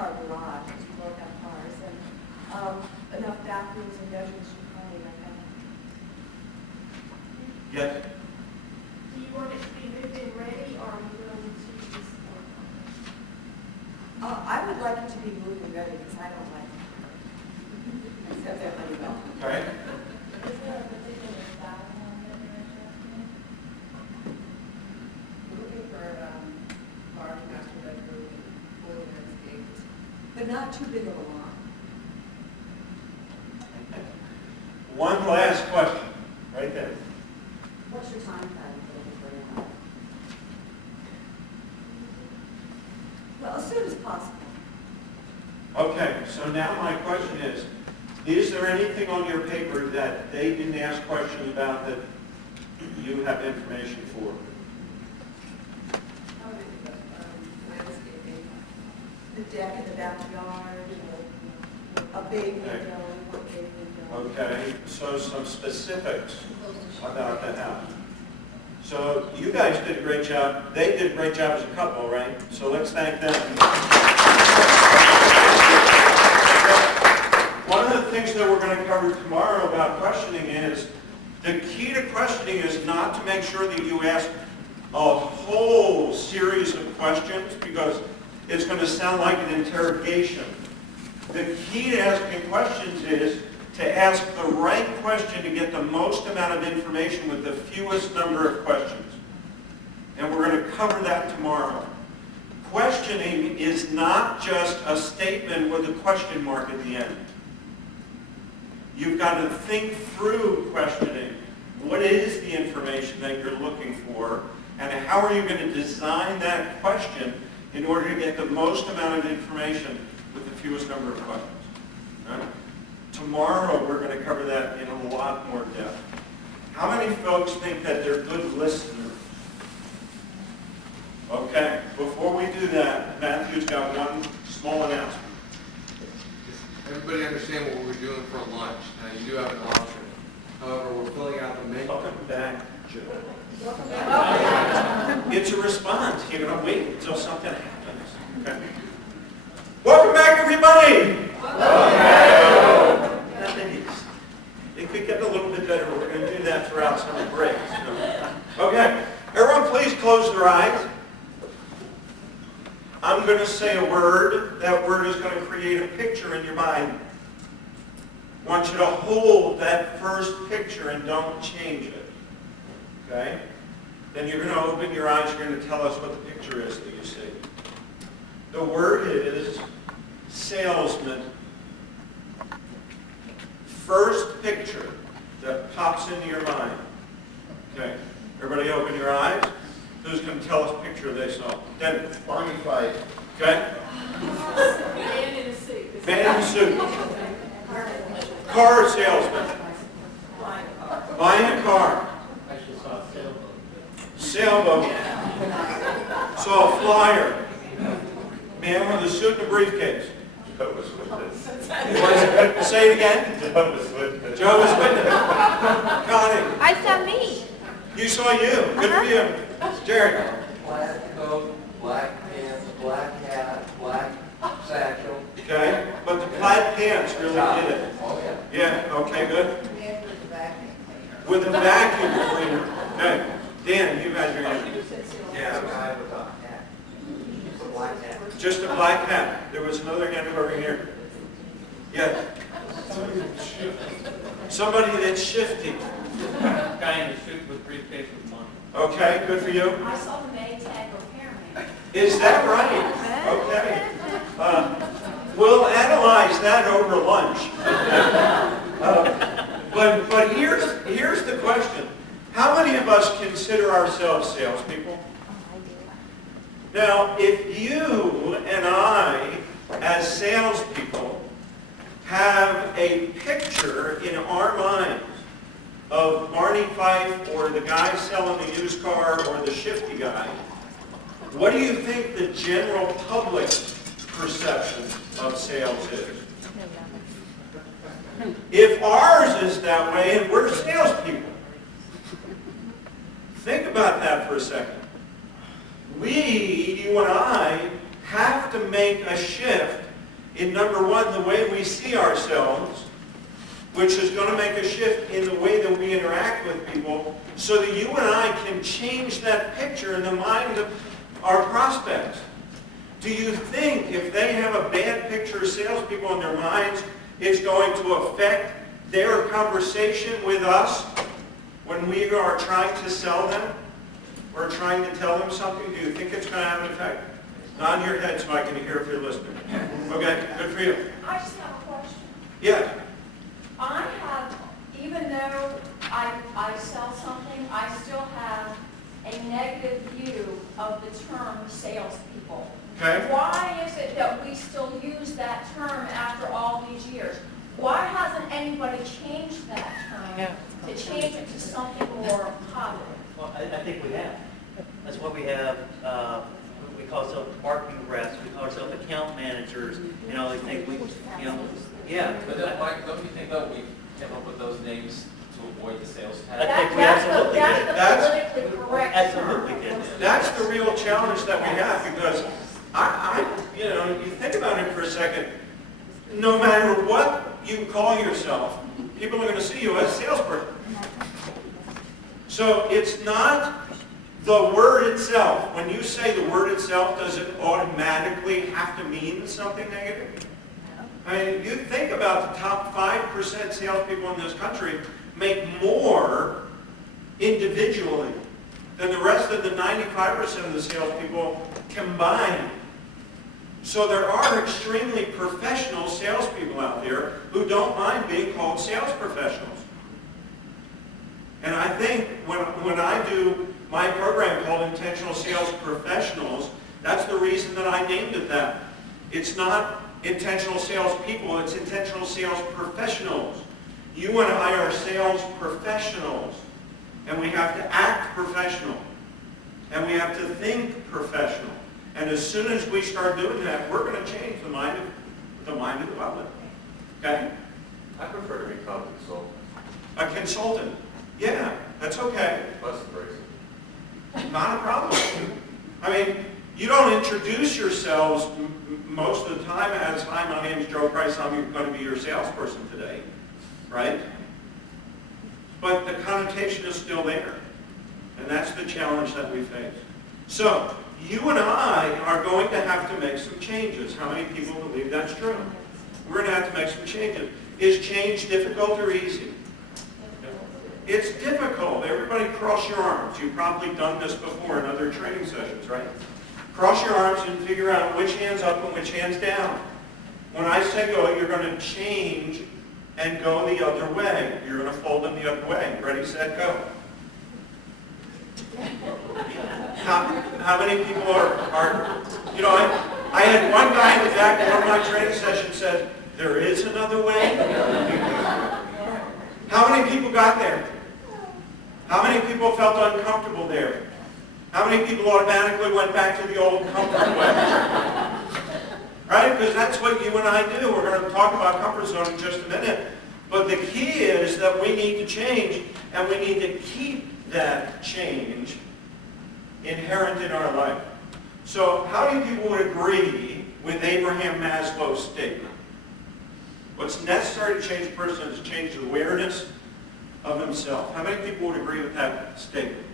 two-car garage, because we both have cars, and enough bathrooms and bedrooms for plenty of family. Yes? Do you want it to be move-in ready, or are you willing to just work on I would like it to be move-in ready, because I don't like it. Except everybody will. Okay. it? Is there a particular style home that you're interested in? We're looking for large master bedroom, fully landscaped. But not too big of a lawn. One last question, right there. What's your time frame for looking for a house? Well, as soon as possible. Okay, so now my question is there anything on your paper that they didn't ask questions about that you have information for? Landscaping. The deck in the backyard, a big window, one big window. Okay, so some specifics about the house. So you guys did a great job. They did a great job as a couple, right? So let's thank them. One of the things that we're going to cover tomorrow about questioning is the key to questioning is not to make sure that you ask a whole series of questions because it's going to sound like an interrogation. The key to asking questions is to ask the right question to get the most amount of information with the fewest number of questions. And we're going to cover that tomorrow. Questioning is not just a statement with a question mark at the end. You've got to think through questioning. What is the information that you're looking for? And how are you going to design that question in order to get the most amount of information with the fewest number of questions? Right? Tomorrow we're going to cover that in a lot more depth. How many folks think that they're good listeners? Okay, before we do that, Matthew's got one small announcement. Everybody understand what we're doing for lunch. You do have an option. However, we're filling out the menu. Welcome back, Joe. It's a response. You're going to wait until something happens. Okay. Welcome back, everybody. It could get a little bit better. We're going to do that throughout some breaks. Okay. Everyone, please close their eyes. I'm going to say a word. That word is going to create a picture in your mind. I want you to hold that first picture and don't change it. Okay? Then you're going to open your eyes. You're going to tell us what the picture is that you see. The word is salesman. First picture that pops into your mind. Okay? Everybody open your eyes. Who's going to tell us a picture they saw? Dennis. Barney fight. Okay? Man in a suit. Man in a suit. Car salesman. Buying a car. Actually saw a sailboat. Sailboat. Saw a flyer. Man with a suit and a briefcase. Joe was with us. Say it again. Joe was with us. Joe was with it. Connie. I saw me. You saw you. Good for you. Jerry. Black coat, black pants, black hat, black satchel. Okay. But the plaid pants really did it. Oh, yeah. Yeah. Okay. Good. And with the vacuum cleaner. With a vacuum cleaner. Okay. Dan, you guys are in. Yeah, the guy with a hat. Just a black hat. Just a black hat. There was another hand over here. Yeah. Somebody that's shifty. Guy in the suit with briefcase with money. Okay, good for you. I saw the Maytag repairman. Is that right? Okay. We'll analyze that over lunch. But here's the question. How many of us consider ourselves salespeople? Now, if you and I, as salespeople, have a picture in our minds of Barney Fife or the guy selling the used car or the shifty guy, what do you think the general public perception of sales is? If ours is that way and we're salespeople, think about that for a second. We, you and I, have to make a shift in number one, the way we see ourselves, which is going to make a shift in the way that we interact with people, so that you and I can change that picture in the mind of our prospects. Do you think if they have a bad picture of salespeople in their minds, it's going to affect their conversation with us when we are trying to sell them or trying to tell them something? Do you think it's going to have an effect? Nod your head so I can hear if you're listening. Okay, good for you. I just have a question. Yeah. I have, even though I sell something, I still have a negative view of the term salespeople. Okay. Why is it that we still use that term after all these years? Why hasn't anybody changed that term to change it to something more positive? Well, I think we have. That's why we have, we call ourselves marketing reps, we call ourselves account managers, you know, these things, yeah. But then, Mike, don't you think that we came up with those names to avoid the sales I tax? think we absolutely did. That's the politically correct term. Absolutely did. That's the real challenge that we have, because you think about it for a second. No matter what you call yourself, people are going to see you as a salesperson. So it's not the word itself. When you say the word itself, does it automatically have to mean something negative? I mean, you think about the top 5% salespeople in this country make more individually than the rest of the 95% of the salespeople combined. So there are extremely professional salespeople out there who don't mind being called sales professionals. And I think when I do my program called Intentional Sales Professionals, that's the reason that I named it that. It's not intentional sales people, it's intentional sales professionals. You and I are sales professionals. And we have to act professional. And we have to think professional. And as soon as we start doing that, we're going to change the mind of the public. Okay? I prefer to be called a consultant. A consultant. Yeah, that's okay. Less abrasive. Not a problem. I mean, you don't introduce yourselves most of the time as, "Hi, my name is Joe Price, I'm going to be your salesperson today." Right? But the connotation is still there. And that's the challenge that we face. So, you and I are going to have to make some changes. How many people believe that's true? We're going to have to make some changes. Is change difficult or easy? It's difficult. Everybody cross your arms. You've probably done this before in other training sessions, right? Cross your arms and figure out which hand's up and which hand's down. When I say go, you're going to change and go the other way. You're going to fold them the other way. Ready, set, go. How many people are I had one guy in the back of one of my training sessions said, "There is another way." How many people got there? How many people felt uncomfortable there? How many people automatically went back to the old comfort way? Right? Because that's what you and I do. We're going to talk about comfort zone in just a minute. But the key is that we need to change, and we need to keep that change inherent in our life. So how many people would agree with Abraham Maslow's statement? What's necessary to change a person is to change the awareness of himself. How many people would agree with that statement?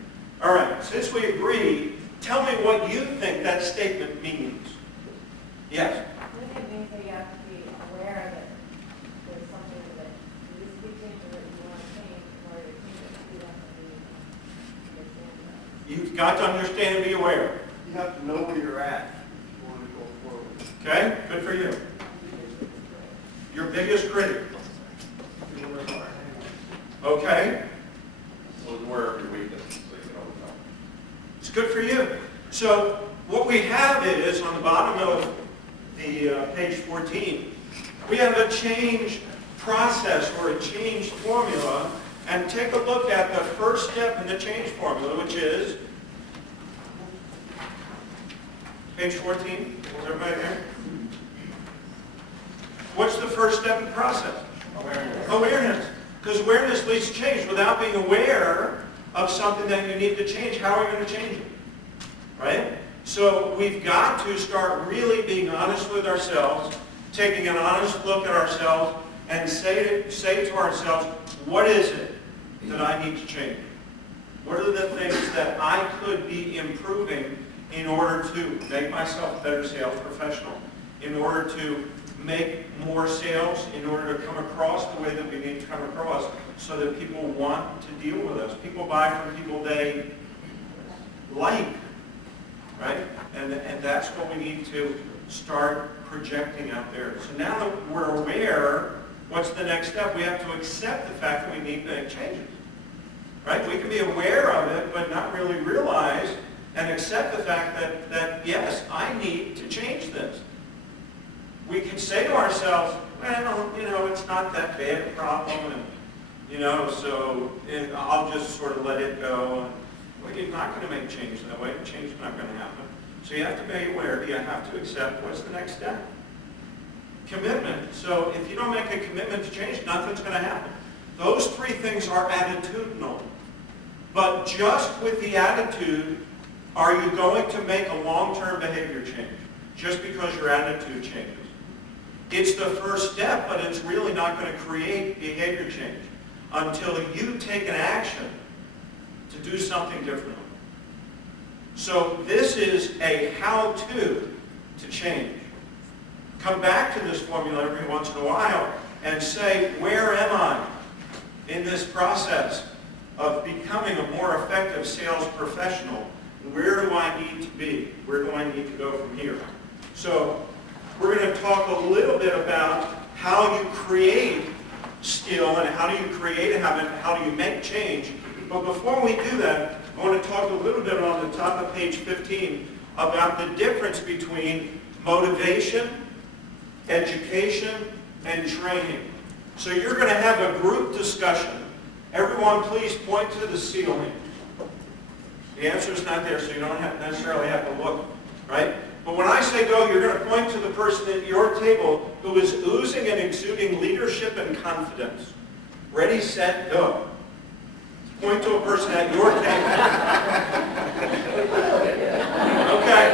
All right, since we agree, tell me what you think that statement means. Yes? I think it means that you have to be aware that there's something that you just keep changing that you want to change in order to change it. You have to be understand that. You've got to understand and be aware. You have to know where you're at if you want to go forward. Okay? Good for you. Your biggest critic. Okay? So where are your weaknesses so you can overcome? It's good for you. So what we have is, on the bottom of the page 14, we have a change process or a change formula, and take a look at the first step in the change formula, which is page 14. Is everybody there? What's the first step in the process? Awareness. Awareness. Because awareness leads to change. Without being aware of something that you need to change, how are we going to change it? Right? So we've got to start really being honest with ourselves, taking an honest look at ourselves and say to ourselves, what is it that I need to change? What are the things that I could be improving in order to make myself a better sales professional, in order to make more sales, in order to come across the way that we need to come across so that people want to deal with us. People buy from people they like, right? And that's what we need to start projecting out there. So now that we're aware, what's the next step? We have to accept the fact that we need to make changes, right? We can be aware of it, but not really realize and accept the fact that yes, I need to change this. We can say to ourselves, well, it's not that bad a problem, and, so I'll just sort of let it go. Well, you're not going to make change that way. Change is not going to happen. So you have to be aware. You have to accept what's the next step. Commitment. So if you don't make a commitment to change, nothing's going to happen. Those three things are attitudinal. But just with the attitude, are you going to make a long-term behavior change just because your attitude changes? It's the first step, but it's really not going to create behavior change until you take an action to do something differently. So this is a how-to change. Come back to this formula every once in a while and say, where am I in this process of becoming a more effective sales professional? Where do I need to be? Where do I need to go from here? So we're going to talk a little bit about how you create skill and how do you create a habit, how do you make change. But before we do that, I want to talk a little bit on the top of page 15 about the difference between motivation, education, and training. So you're going to have a group discussion. Everyone, please point to the ceiling. The answer is not there, so you don't necessarily have to look, right? But when I say go, you're going to point to the person at your table who is oozing and exuding leadership and confidence. Ready, set, go. Point to a person at your table. Okay.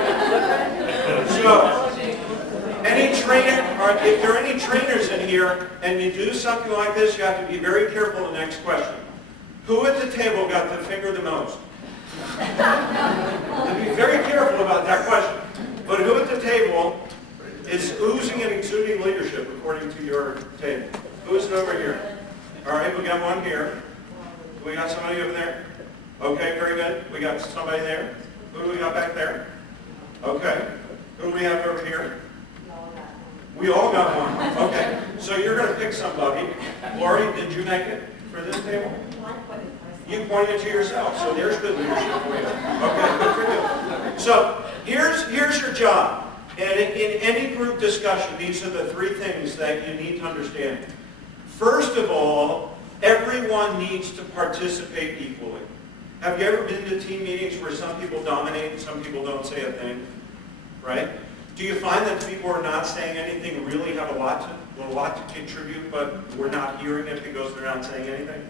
So, any trainer, or if there are any trainers in here and you do something like this, you have to be very careful the next question. Who at the table got the finger the most? Be very careful about that question. But who at the table is oozing and exuding leadership according to your table? Who's it over here? All right, we got one here. We got somebody over there? Okay, very good. We got somebody there. Who do we got back there? Okay. Who do we have over here? We all got one. Okay. So you're going to pick somebody. Lori, did you make it for this table? You pointed to yourself, so there's good leadership for you. Okay, good for you. So here's your job. And in any group discussion, these are the three things that you need to understand. First of all, everyone needs to participate equally. Have you ever been to team meetings where some people dominate and some people don't say a thing? Right? Do you find that the people who are not saying anything really have a lot to contribute, but we're not hearing it because they're not saying anything?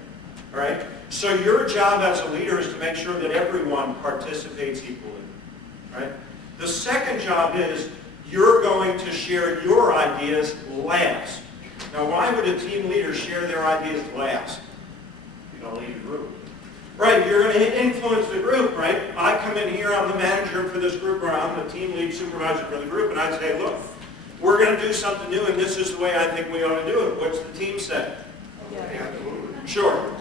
All right? So your job as a leader is to make sure that everyone participates equally. Right? The second job is you're going to share your ideas last. Now, why would a team leader share their ideas last? You don't lead the group. Right, you're going to influence the group, right? I come in here, I'm the manager for this group, or I'm the team lead supervisor for the group, and I say, look, we're going to do something new, and this is the way I think we ought to do it. What's the team say? Sure.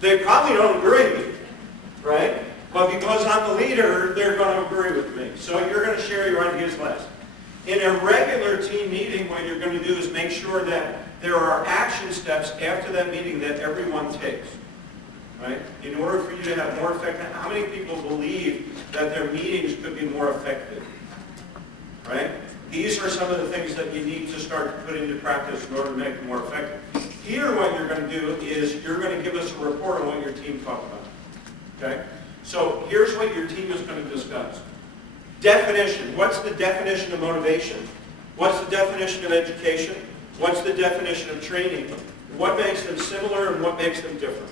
They probably don't agree, right? But because I'm the leader, they're going to agree with me. So you're going to share your ideas last. In a regular team meeting, what you're going to do is make sure that there are action steps after that meeting that everyone takes. Right? In order for you to have more effective, how many people believe that their meetings could be more effective? Right? These are some of the things that you need to start to put into practice in order to make them more effective. Here, what you're going to do is you're going to give us a report on what your team talked about. Okay? So here's what your team is going to discuss. Definition. What's the definition of motivation? What's the definition of education? What's the definition of training? What makes them similar and what makes them different?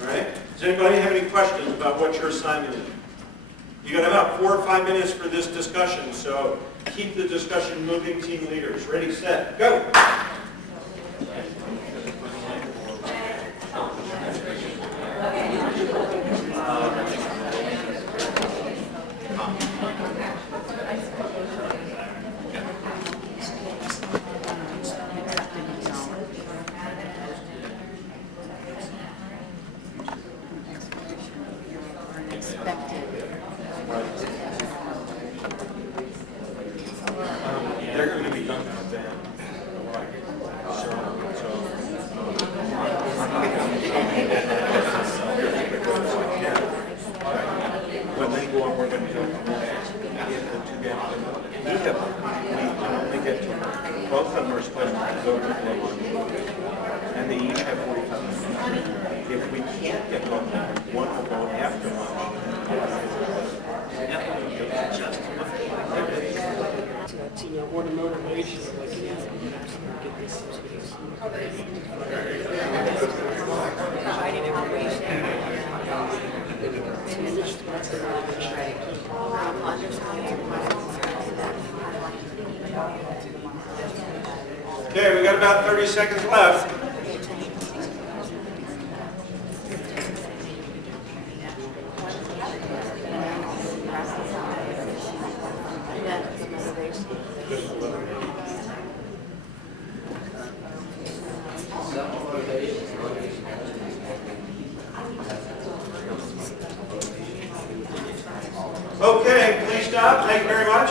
All right? Does anybody have any questions about what your assignment is? You got about 4 or 5 minutes for this discussion, so keep the discussion moving. Team leaders, ready, set, go. They're going to be done with that. When they go on, we're going to go together. We can only get to both of them are supposed to go to one, and they each have 45 minutes. If we can't get both of them, one will go after lunch. Or the motivation, like, get this. Okay, we got about 30 seconds left. Okay, please stop. Thank you very much.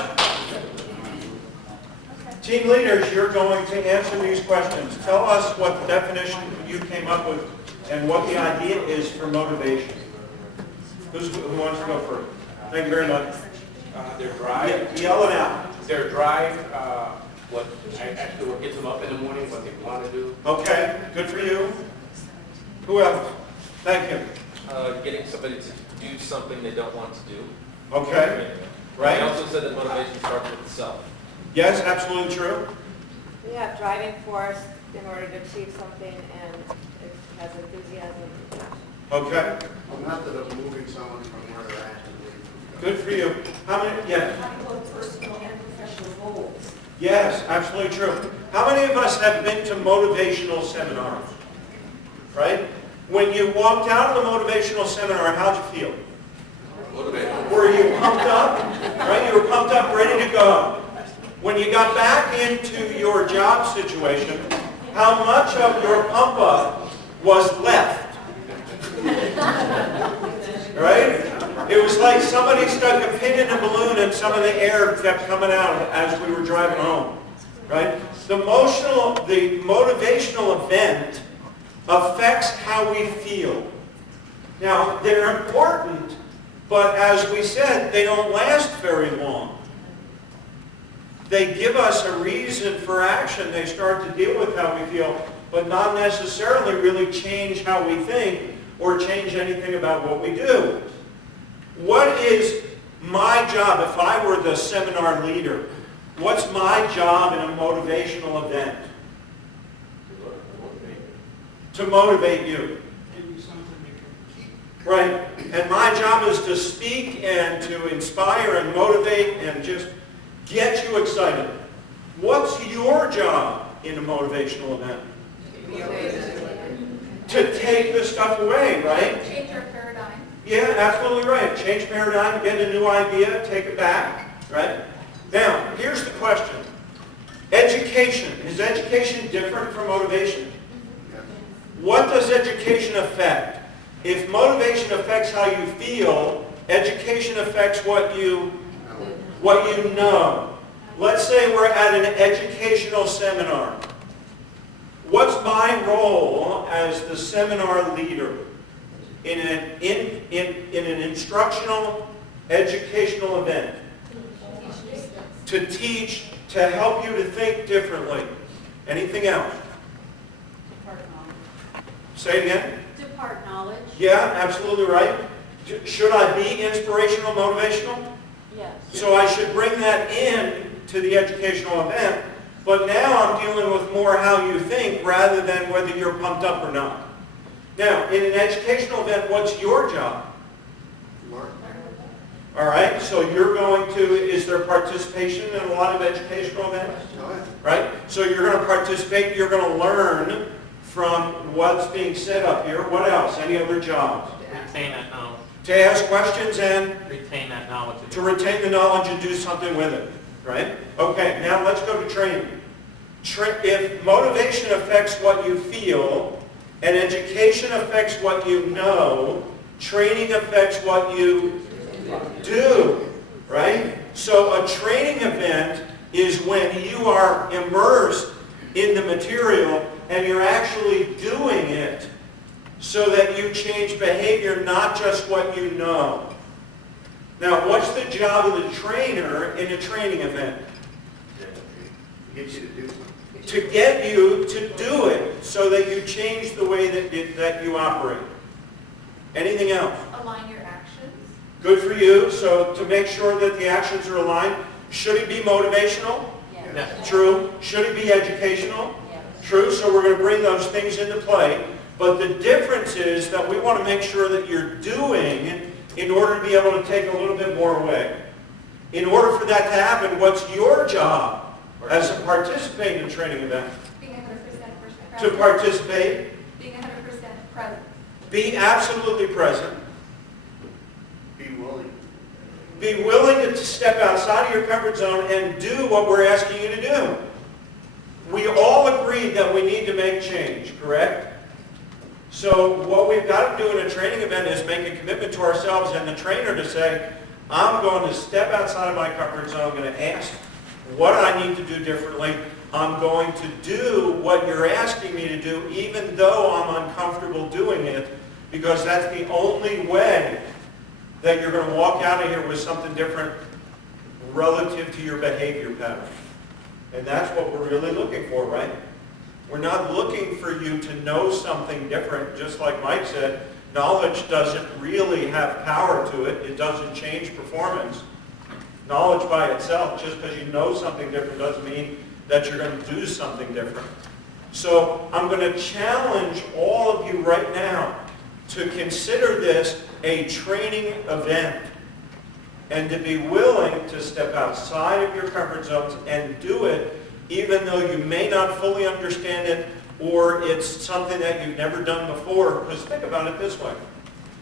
Team leaders, you're going to answer these questions. Tell us what the definition you came up with and what the idea is for motivation. Who wants to go first? Thank you very much. Their drive. Yell it out. Their drive, what gets them up in the morning, what they want to do. Okay, good for you. Who else? Thank you. Getting somebody to do something they don't want to do. Okay, I right? also said that motivation starts with the self. Yes, absolutely true. We have driving force in order to achieve something, and it has enthusiasm. Okay, A method of moving someone from where they're at to where. good for you. How many? Yeah. Having both personal and professional goals. Yes, absolutely true. How many of us have been to motivational seminars? Right? When you walked out of the motivational seminar, how'd you feel? Motivated. Were you pumped up? Right? You were pumped up, ready to go. When you got back into your job situation, how much of your pump up was left? Right? It was like somebody stuck a pin in a balloon and some of the air kept coming out as we were driving home. Right? The motivational event affects how we feel. Now, they're important, but as we said, they don't last very long. They give us a reason for action. They start to deal with how we feel, but not necessarily really change how we think or change anything about what we do. What is my job if I were the seminar leader? What's my job in a motivational event? To motivate you. Right? And my job is to speak and to inspire and motivate and just get you excited. What's your job in a motivational event? To take the stuff away, right? Change our paradigm. Yeah, absolutely right. Change paradigm, get a new idea, take it back, right? Now, here's the question. Education. Is education different from motivation? What does education affect? If motivation affects how you feel, education affects what you know. Let's say we're at an educational seminar. What's my role as the seminar leader in an instructional, educational event? To teach, to help you to think differently. Anything else? Say it again. Depart knowledge. Yeah, absolutely right. Should I be inspirational, motivational? Yes. So I should bring that in to the educational event, but now I'm dealing with more how you think rather than whether you're pumped up or not. Now, in an educational event, what's your job? All right, so you're going to, is there participation in a lot of educational events? Right? So you're going to participate, you're going to learn from what's being said up here. What else? Any other jobs? Retain that knowledge. To ask questions and Retain that knowledge. to retain the knowledge and do something with it. Right? Okay, now let's go to training. If motivation affects what you feel, and education affects what you know, training affects what you do, right? So a training event is when you are immersed in the material and you're actually doing it so that you change behavior, not just what you know. Now, what's the job of the trainer in a training event? To get you to do it so that you change the way that you operate. Anything else? Align your actions. Good for you. So to make sure that the actions are aligned, should it be motivational? Yes. True. Should it be educational? Yes. True. So we're going to bring those things into play. But the difference is that we want to make sure that you're doing in order to be able to take a little bit more away. In order for that to happen, what's your job as a participant in a training event? Being 100% present. To participate, Being 100% present. be absolutely present, Be willing. be willing to step outside of your comfort zone and do what we're asking you to do. We all agreed that we need to make change, correct? So what we've got to do in a training event is make a commitment to ourselves and the trainer to say, I'm going to step outside of my comfort zone, I'm going to ask what I need to do differently. I'm going to do what you're asking me to do, even though I'm uncomfortable doing it, because that's the only way that you're going to walk out of here with something different relative to your behavior pattern. And that's what we're really looking for, right? We're not looking for you to know something different. Just like Mike said, knowledge doesn't really have power to it. It doesn't change performance. Knowledge by itself, just because you know something different doesn't mean that you're going to do something different. So I'm going to challenge all of you right now to consider this a training event and to be willing to step outside of your comfort zones and do it even though you may not fully understand it or it's something that you've never done before. Because think about it this way.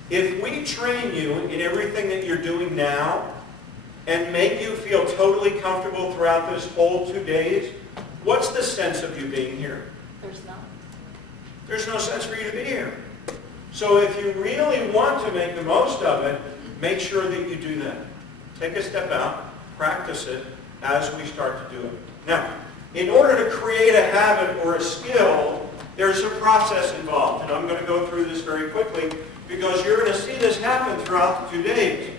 If we train you in everything that you're doing now and make you feel totally comfortable throughout this whole 2 days, what's the sense of you being here? There's none. There's no sense for you to be here. So if you really want to make the most of it, make sure that you do that. Take a step out, practice it as we start to do it. Now, in order to create a habit or a skill, there's a process involved. And I'm going to go through this very quickly because you're going to see this happen throughout the 2 days.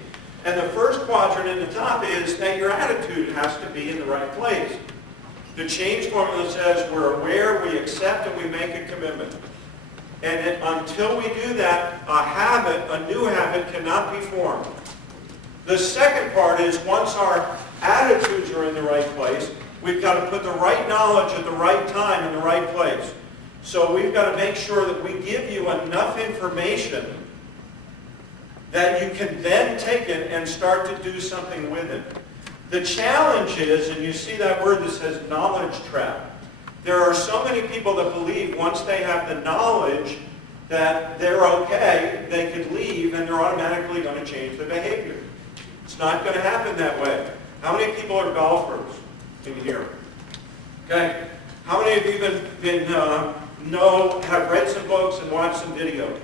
And the first quadrant in the top is that your attitude has to be in the right place. The change formula says we're aware, we accept, and we make a commitment. And until we do that, a new habit cannot be formed. The second part is once our attitudes are in the right place, we've got to put the right knowledge at the right time in the right place. So we've got to make sure that we give you enough information that you can then take it and start to do something with it. The challenge is, and you see that word that says knowledge trap. There are so many people that believe once they have the knowledge that they're okay, they could leave and they're automatically going to change their behavior. It's not going to happen that way. How many people are golfers in here? Okay. How many of you have read some books and watched some video?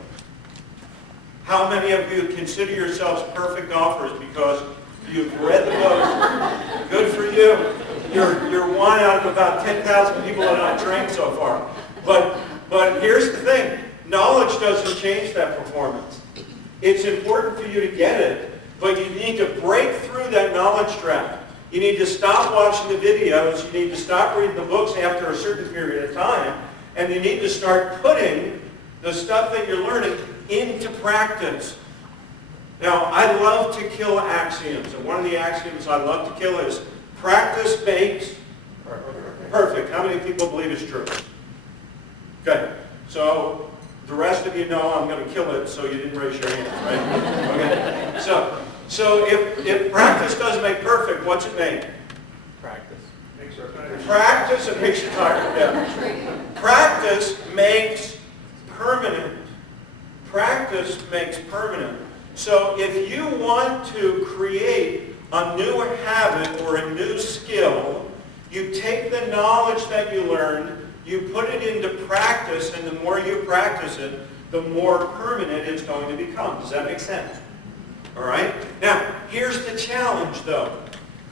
How many of you consider yourselves perfect golfers because you've read the books? Good for you. You're one out of about 10,000 people that I've trained so far. But here's the thing. Knowledge doesn't change that performance. It's important for you to get it, but you need to break through that knowledge trap. You need to stop watching the videos. You need to stop reading the books after a certain period of time, and you need to start putting the stuff that you're learning into practice. Now, I love to kill axioms, and one of the axioms I love to kill is practice makes perfect. How many people believe it's true? Okay, so the rest of you know I'm going to kill it, so you didn't raise your hands, right? Okay, So if practice doesn't make perfect, what's it make? Practice. Practice, it makes you tired. Yeah. Practice makes permanent. Practice makes permanent. So if you want to create a new habit or a new skill, you take the knowledge that you learned, you put it into practice, and the more you practice it, the more permanent it's going to become. Does that make sense? All right? Now, here's the challenge, though.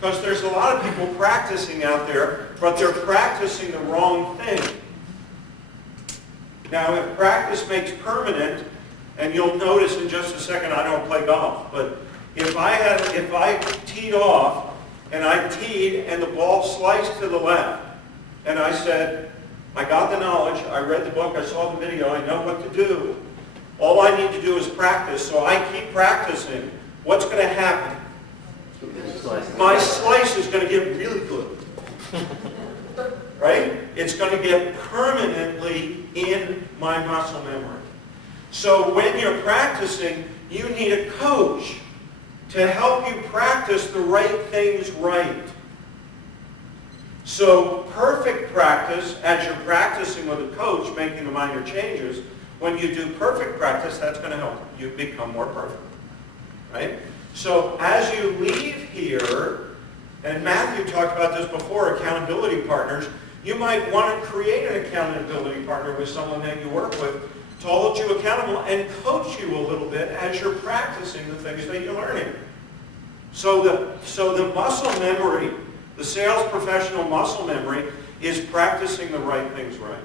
Because there's a lot of people practicing out there, but they're practicing the wrong thing. Now, if practice makes permanent, and you'll notice in just a second I don't play golf, but if I teed off, and I teed, and the ball sliced to the left, and I said, I got the knowledge, I read the book, I saw the video, I know what to do. All I need to do is practice, so I keep practicing. What's going to happen? My slice is going to get really good. Right? It's going to get permanently in my muscle memory. So when you're practicing, you need a coach to help you practice the right things right. So perfect practice, as you're practicing with a coach, making the minor changes, when you do perfect practice, that's going to help you become more perfect. Right? So as you leave here, and Matthew talked about this before, accountability partners, you might want to create an accountability partner with someone that you work with to hold you accountable and coach you a little bit as you're practicing the things that you're learning. So the muscle memory, the sales professional muscle memory, is practicing the right things right.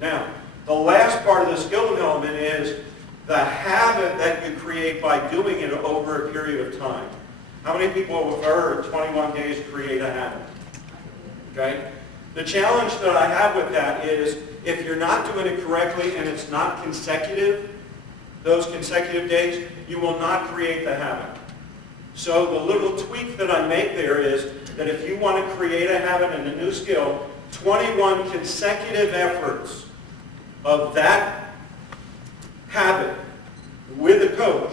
Now, the last part of the skill development is the habit that you create by doing it over a period of time. How many people have heard 21 days to create a habit? Okay? The challenge that I have with that is if you're not doing it correctly and it's not consecutive, those consecutive days, you will not create the habit. So the little tweak that I make there is that if you want to create a habit and a new skill, 21 consecutive efforts of that habit with a coach,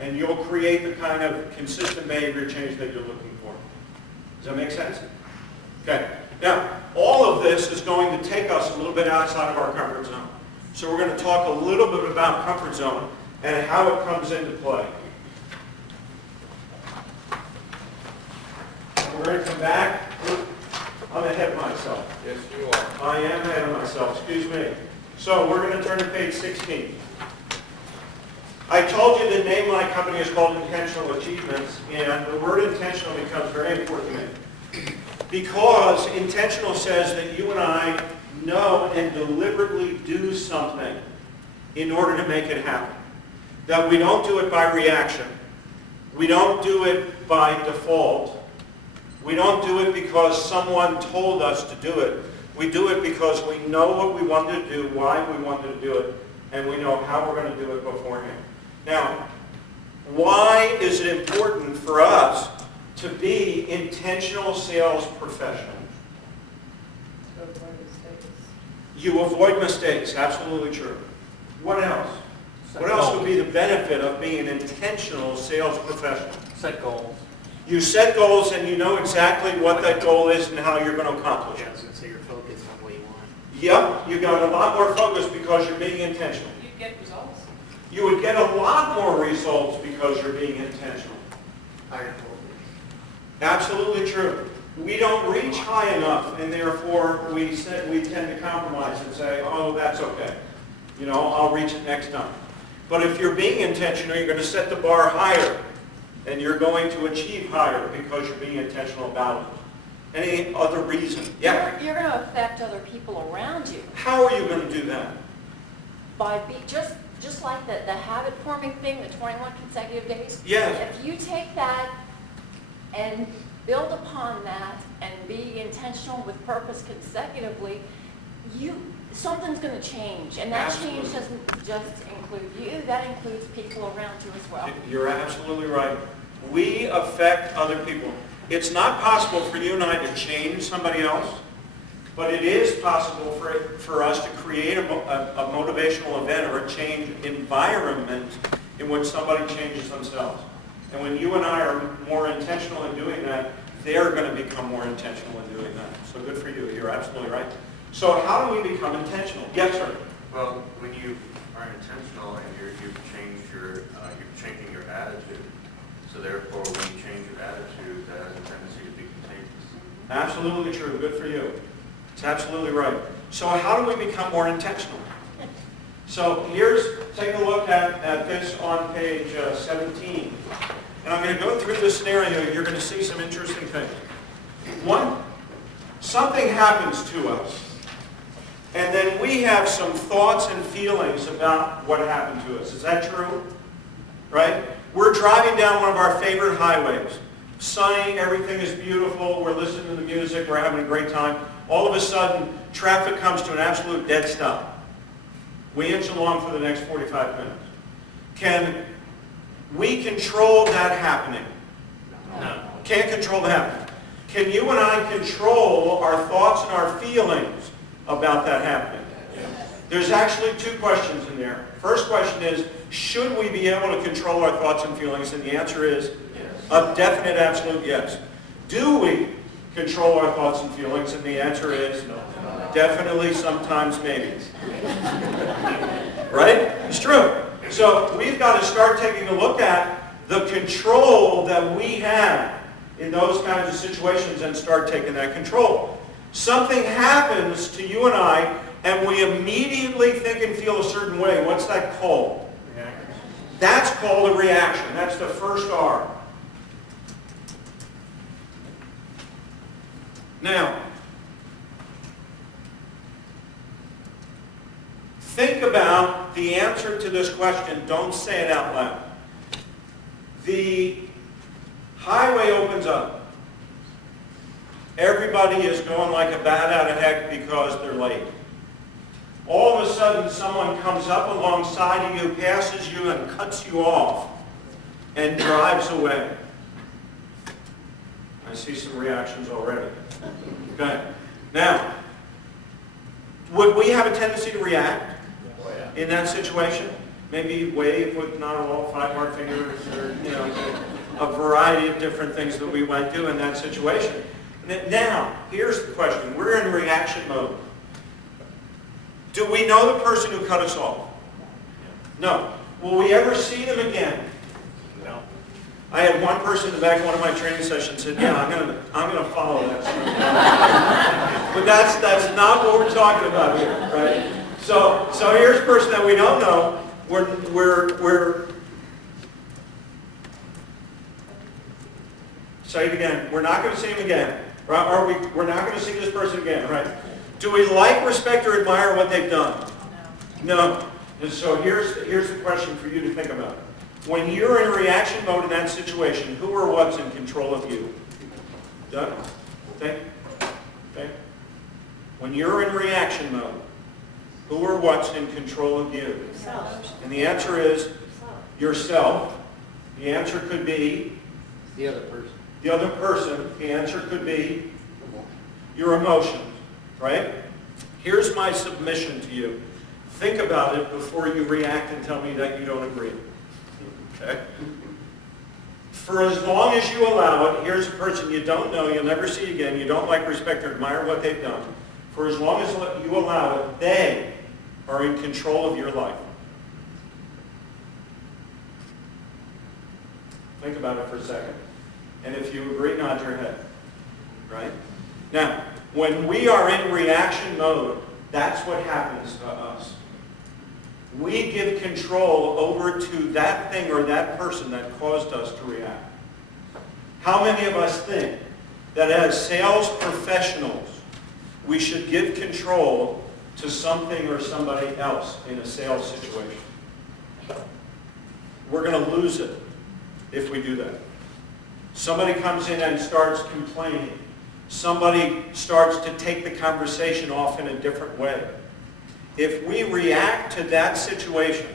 and you'll create the kind of consistent behavior change that you're looking for. Does that make sense? Okay. Now, all of this is going to take us a little bit outside of our comfort zone. So we're going to talk a little bit about comfort zone and how it comes into play. We're going to come back. I'm ahead of myself. Yes, you are. I am ahead of myself, excuse me. So we're going to turn to page 16. I told you the name of my company is called Intentional Achievements, and the word intentional becomes very important to me. Because intentional says that you and I know and deliberately do something in order to make it happen. That we don't do it by reaction. We don't do it by default. We don't do it because someone told us to do it. We do it because we know what we wanted to do, why we wanted to do it, and we know how we're going to do it beforehand. Now, why is it important for us to be intentional sales professionals? You avoid mistakes, absolutely true. What else? What else would be the benefit of being an intentional sales professional? Set goals. You set goals and you know exactly what that goal is and how you're going to accomplish it. I was going to say you're focused on what you want. Yep, you got a lot more focus because you're being intentional. You get results. You would get a lot more results because you're being intentional. Higher focus. Absolutely true. We don't reach high enough, and therefore we tend to compromise and say, oh, that's okay. You know, I'll reach it next time. But if you're being intentional, you're going to set the bar higher, and you're going to achieve higher because you're being intentional about it. Any other reason? Yeah? You're going to affect other people around you How are you going to do that? by just like the habit forming thing, the 21 consecutive days. Yes. If you take that and build upon that and be intentional with purpose consecutively, something's going to change. And that Absolutely. change doesn't just include you, that includes people around you as well. You're absolutely right. We affect other people. It's not possible for you and I to change somebody else, but it is possible for us to create a motivational event or a change environment in which somebody changes themselves. And when you and I are more intentional in doing that, they're going to become more intentional in doing that. So good for you. You're absolutely right. So how do we become intentional? Yes, sir. Well, when you are intentional and you've changing your attitude, so therefore when you change your attitude, that has a tendency to be contagious. Absolutely true. Good for you. It's absolutely right. So how do we become more intentional? So take a look at this on page 17. And I'm going to go through this scenario. You're going to see some interesting things. One, something happens to us. And then we have some thoughts and feelings about what happened to us. Is that true? Right? We're driving down one of our favorite highways. Sunny, everything is beautiful, we're listening to the music, we're having a great time. All of a sudden, traffic comes to an absolute dead stop. We inch along for the next 45 minutes. Can we control that happening? No. Can't control that happening. Can you and I control our thoughts and our feelings about that happening? There's actually two questions in there. First question is, should we be able to control our thoughts and feelings? And the answer is a definite, absolute yes. Do we control our thoughts and feelings? And the answer is definitely, sometimes, maybe. Right? It's true. So we've got to start taking a look at the control that we have in those kinds of situations and start taking that control. Something happens to you and I, and we immediately think and feel a certain way. What's that called? That's called a reaction. That's the first R. Now, think about the answer to this question. Don't say it out loud. The highway opens up. Everybody is going like a bat out of heck because they're late. All of a sudden, someone comes up alongside of you, passes you, and cuts you off, and drives away. I see some reactions already. Okay. Now, would we have a tendency to react in that situation? Maybe wave with not at all 5 more fingers, or a variety of different things that we might do in that situation. Now, here's the question. We're in reaction mode. Do we know the person who cut us off? No. Will we ever see them again? No. I had one person in the back of one of my training sessions said, yeah, I'm gonna follow that. But that's not what we're talking about here, right? So here's a person that we don't know. We're say it again. We're not going to see him again. Right? We're not going to see this person again, right? Do we like, respect, or admire what they've done? No. And so here's the question for you to think about. When you're in reaction mode in that situation, who or what's in control of you? Doug? Think? Okay. When you're in reaction mode, who or what's in control of you? Yourself. And the answer is yourself. The answer could be The other person. the other person. The answer could be your emotions, right? Here's my submission to you. Think about it before you react and tell me that you don't agree. Okay? For as long as you allow it, here's a person you don't know, you'll never see again, you don't like, respect, or admire what they've done. For as long as you allow it, they are in control of your life. Think about it for a second. And if you agree, nod your head. Right? Now, when we are in reaction mode, that's what happens to us. We give control over to that thing or that person that caused us to react. How many of us think that as sales professionals, we should give control to something or somebody else in a sales situation? We're going to lose it if we do that. Somebody comes in and starts complaining. Somebody starts to take the conversation off in a different way. If we react to that situation,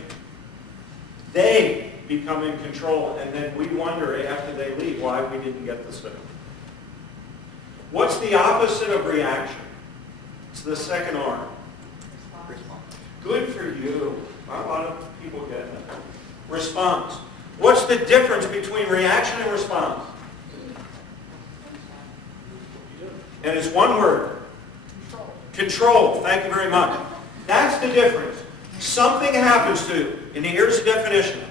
they become in control, and then we wonder after they leave why we didn't get the sale. What's the opposite of reaction? It's the second R. Response. Good for you. A lot of people get that. Response. What's the difference between reaction and response? And it's one word. Control. Thank you very much. That's the difference. Something happens to you, and here's the definition.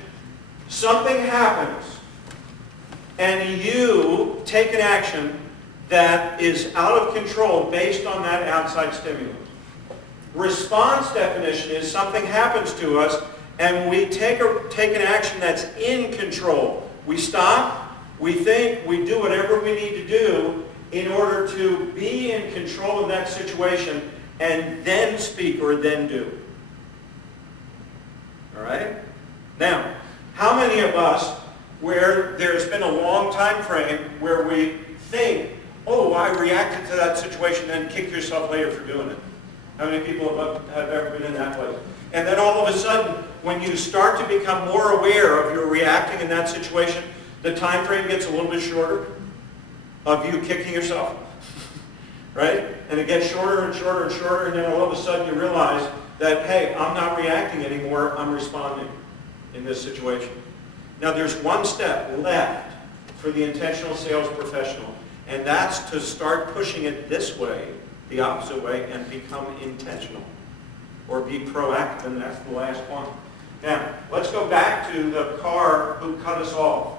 Something happens, and you take an action that is out of control based on that outside stimulus. Response definition is something happens to us, and we take an action that's in control. We stop, we think, we do whatever we need to do in order to be in control of that situation and then speak or then do. All right? Now, how many of us, where there's been a long time frame where we think, oh, I reacted to that situation, and kick yourself later for doing it? How many people have ever been in that place? And then all of a sudden, when you start to become more aware of your reacting in that situation, the time frame gets a little bit shorter of you kicking yourself, right? And it gets shorter and shorter and shorter, and then all of a sudden you realize that, hey, I'm not reacting anymore, I'm responding in this situation. Now there's one step left for the intentional sales professional, and that's to start pushing it this way, the opposite way, and become intentional, or be proactive, and that's the last one. Now, let's go back to the car who cut us off.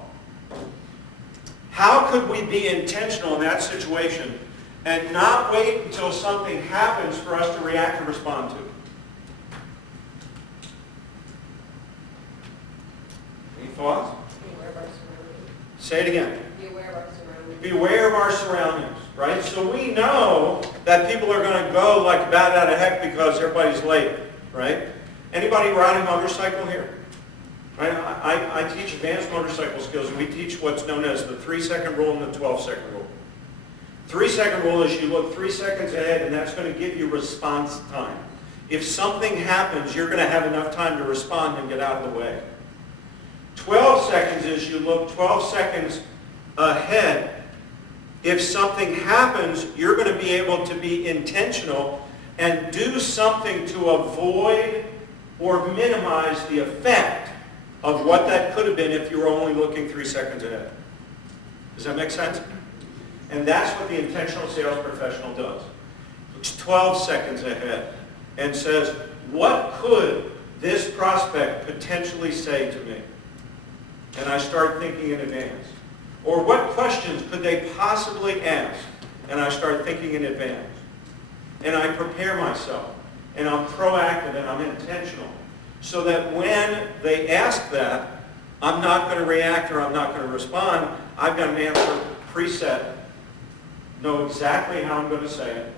How could we be intentional in that situation and not wait until something happens for us to react and respond to? Any thoughts? Be aware of our surroundings. Say it again. Be aware of our surroundings. Beware of our surroundings, right? So we know that people are going to go like bat out of heck because everybody's late, right? Anybody ride a motorcycle here? Right? I teach advanced motorcycle skills, and we teach what's known as the 3-second rule and the 12-second rule. 3-second rule is you look 3 seconds ahead, and that's going to give you response time. If something happens, you're going to have enough time to respond and get out of the way. 12 seconds is you look 12 seconds ahead. If something happens, you're going to be able to be intentional and do something to avoid or minimize the effect of what that could have been if you were only looking 3 seconds ahead. Does that make sense? And that's what the intentional sales professional does. Looks 12 seconds ahead and says, what could this prospect potentially say to me? And I start thinking in advance. Or what questions could they possibly ask? And I start thinking in advance. And I prepare myself. And I'm proactive and I'm intentional. So that when they ask that, I'm not going to react or I'm not going to respond. I've got an answer preset. Know exactly how I'm going to say it.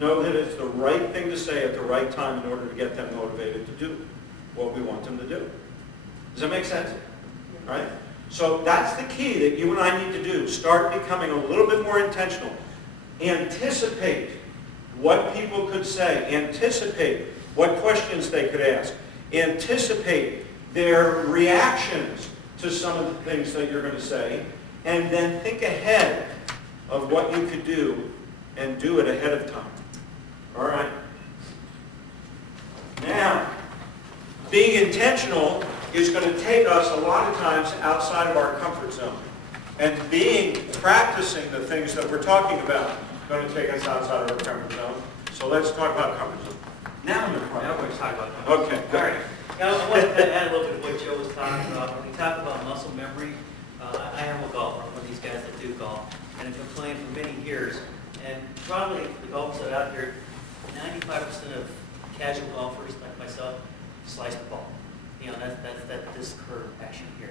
Know that it's the right thing to say at the right time in order to get them motivated to do what we want them to do. Does that make sense? Right? So that's the key that you and I need to do. Start becoming a little bit more intentional. Anticipate what people could say. Anticipate what questions they could ask. Anticipate their reactions to some of the things that you're going to say. And then think ahead of what you could do and do it ahead of time. All right? Now, being intentional is going to take us a lot of times outside of our comfort zone. And practicing the things that we're talking about is going to take us outside of our comfort zone. So let's talk about comfort zone. Now I'm going to Now we're going to talk about that. Okay, All good. right. Now, I want to add a little bit of what Joe was talking about. When we talk about muscle memory, I am a golfer. I'm one of these guys that do golf. And I've been playing for many years. And probably the golfers that are out there, 95% of casual golfers like myself slice the ball. You know, that's this curve action here.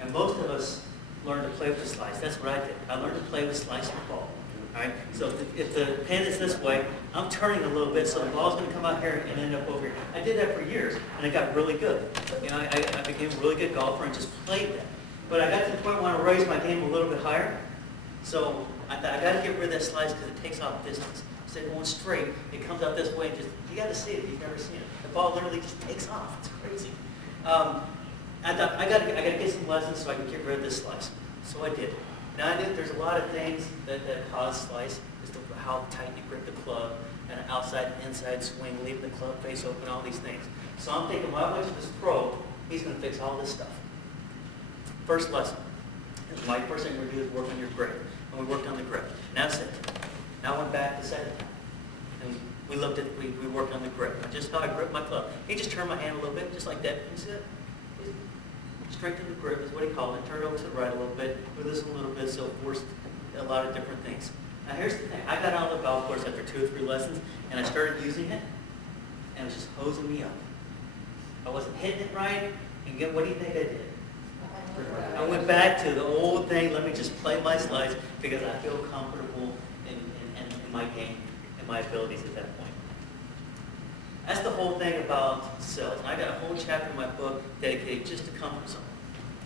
And most of us learn to play with the slice. That's what I did. I learned to play with slicing the ball. All right? So if the pin is this way, I'm turning a little bit so the ball's going to come out here and end up over here. I did that for years, and I got really good. You know, I became a really good golfer and just played that. But I got to the point where I want to raise my game a little bit higher. So I thought, I got to get rid of that slice because it takes off distance. Instead of going straight, it comes out this way and just, you got to see it if you've never seen it. The ball literally just takes off. It's crazy. I thought, I got to get some lessons so I can get rid of this slice. So I did. Now I knew there's a lot of things that cause slice, as to how tight you grip the club, and an outside and inside swing, leaving the club face open, all these things. So I'm thinking, well, I went to this pro, he's going to fix all this stuff. First lesson. My first thing we're going to do is work on your grip. And we worked on the grip. Now that's it. Now I went back the second time. And we worked on the grip. Just how I grip my club. He just turned my hand a little bit, just like that. You see that? Strengthen the grip is what he called it. Turn it over to the right a little bit. Move this a little bit, so it forced a lot of different things. Now here's the thing. I got out of the golf course after 2 or 3 lessons, and I started using it, and it was just hosing me up. I wasn't hitting it right, and what do you think I did? I went back to the old thing, let me just play my slides, because I feel comfortable in my game and my abilities at that point. That's the whole thing about sales. And I got a whole chapter in my book dedicated just to comfort zone.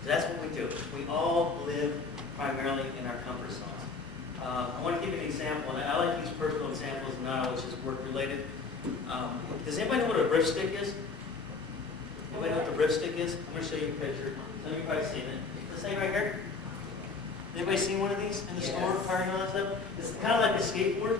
So that's what we do. We all live primarily in our comfort zones. I want to give you an example, and I like to use personal examples, not always just work-related. Does anybody know what a riff stick is? Anybody know what the riff stick is? I'm going to show you a picture. Some of you probably seen it. This thing right here. Anybody seen one of these in the store, parking lot stuff? It's kind of like a skateboard.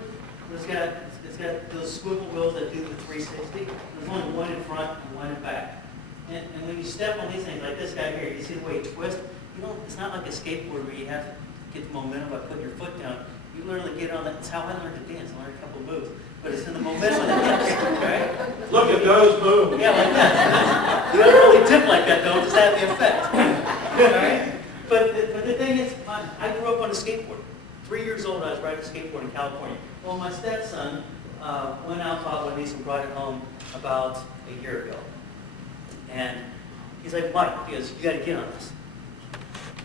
It's got those swivel wheels that do the 360. There's only one in front and one in back. And when you step on these things, like this guy here, you see the way it twists? You know, it's not like a skateboard where you have to get the momentum by putting your foot down. You literally get on that. That's how I learned to dance. I learned a couple of moves. But it's in the momentum of the dance, right? Look at those moves. Yeah, like that. You don't really dip like that, though. Just have the effect. Right? But the thing is, I grew up on a skateboard. 3 years old, I was riding a skateboard in California. Well, my stepson went out, taught with me, and brought it home about a year ago. And he's like, Mike, he goes, you got to get on this.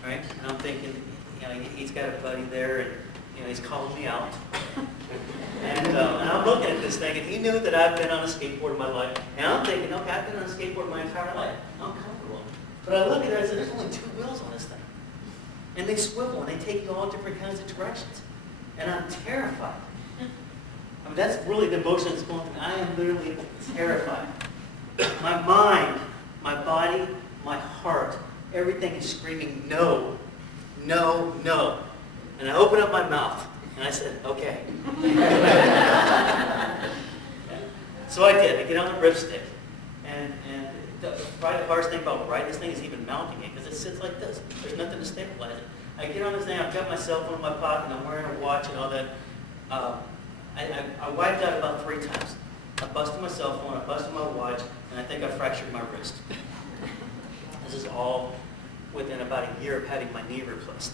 Right? And I'm thinking, you know, he's got a buddy there, and you know, he's calling me out. And I'm looking at this thing, and he knew that I've been on a skateboard in my life. And I'm thinking, okay, I've been on a skateboard my entire life. I'm comfortable. But I look at it and I said, there's only 2 wheels on this thing. And they swivel, and they take you all different kinds of directions. And I'm terrified. I mean, that's really the emotion that's going through me. I am literally terrified. My mind, my body, my heart, everything is screaming, no, no, no. And I open up my mouth, and I said, okay. So I did. I get on the riff stick. And probably the hardest thing about riding this thing is even mounting it, because it sits like this. There's nothing to stabilize it. I get on this thing, I've got my cell phone in my pocket, and I'm wearing a watch and all that. I wiped out about 3 times. I busted my cell phone, I busted my watch, and I think I fractured my wrist. This is all within about a year of having my knee replaced.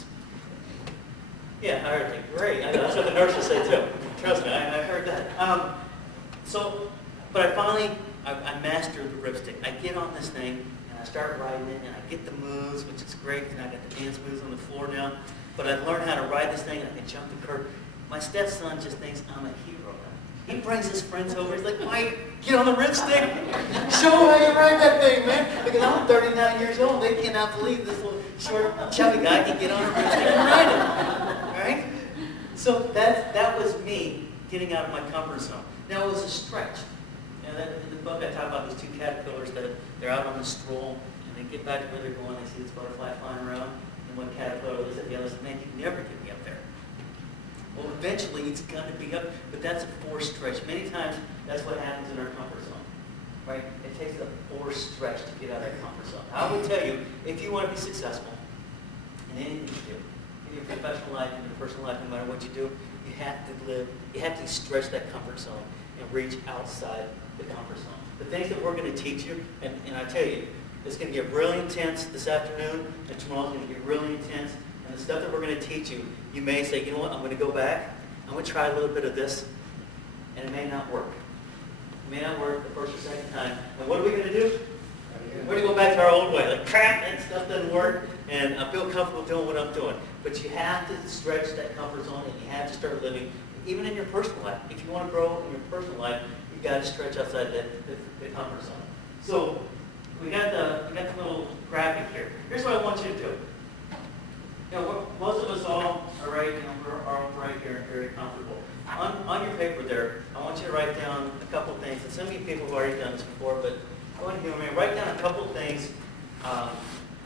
Yeah, I heard it. Great. I know, that's what the nurses say too. Trust me, I heard that. But I finally mastered the ripstick. I get on this thing, and I start riding it, and I get the moves, which is great, and I got the dance moves on the floor now. But I've learned how to ride this thing, and I can jump the curb. My stepson just thinks I'm a hero now. He brings his friends over. He's like, Mike, get on the ripstick. Show them how you ride that thing, man. Because I'm 39 years old. They cannot believe this little short, chubby guy can get on a ripstick and ride it. Right? So that was me getting out of my comfort zone. Now, it was a stretch. You know, in the book, I talk about these 2 caterpillars that they're out on the stroll, and they get back to where they're going. They see this butterfly flying around, and one caterpillar looks at the other and says, man, you can never get me up there. Well, eventually, it's going to be up, but that's a forced stretch. Many times, that's what happens in our comfort zone, right? It takes a forced stretch to get out of that comfort zone. I will tell you, if you want to be successful in anything you do, in your professional life, in your personal life, no matter what you do, you have to stretch that comfort zone and reach outside the comfort zone. The things that we're going to teach you, and I tell you, it's going to get really intense this afternoon, and tomorrow's going to get really intense. And the stuff that we're going to teach you, you may say, you know what, I'm going to go back, I'm going to try a little bit of this, and it may not work. It may not work the first or second time. And what are we going to do? We're going to go back to our old way. Like, crap, that stuff doesn't work, and I feel comfortable doing what I'm doing. But you have to stretch that comfort zone, and you have to start living, even in your personal life. If you want to grow in your personal life, you've got to stretch outside the comfort zone. So we got the little graphic here. Here's what I want you to do. You know, most of us all are right, you know, we're all right here and very comfortable. On your paper there, I want you to write down a couple things. And some of you people have already done this before, but go ahead and humor me. Write down a couple things,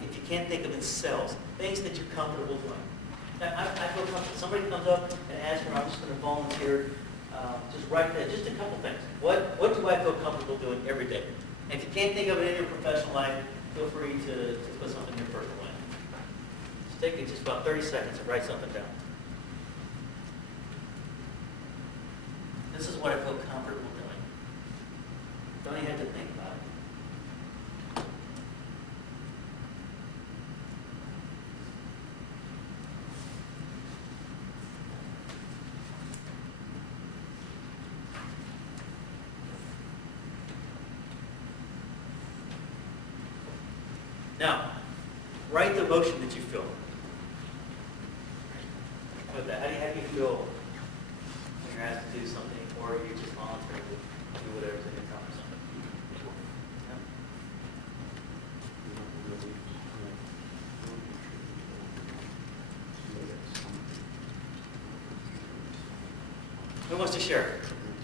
if you can't think of in cells, things that you're comfortable doing. I feel comfortable. Somebody comes up and asks me, I'm just going to volunteer. Just write that, just a couple things. What do I feel comfortable doing every day? And if you can't think of it in your professional life, feel free to put something in your personal life. take just about 30 seconds and write something down. This is what I feel comfortable doing. Don't even have to think about it. Now, write the emotion that you feel. With that, how do you feel when you're asked to do something, or you just voluntarily do whatever's in your comfort zone? Who wants to share?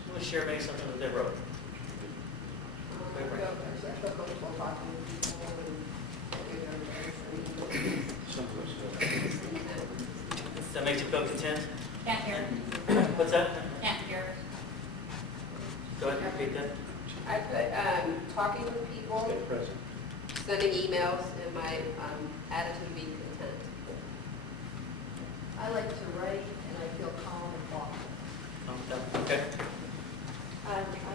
Who wants to share maybe something that they wrote? That makes you feel content? Can't hear. What's that? Can't hear. Go ahead and repeat that. I put talking with people, sending emails, and my attitude being content. I like to write and I feel calm and thoughtful. Okay. I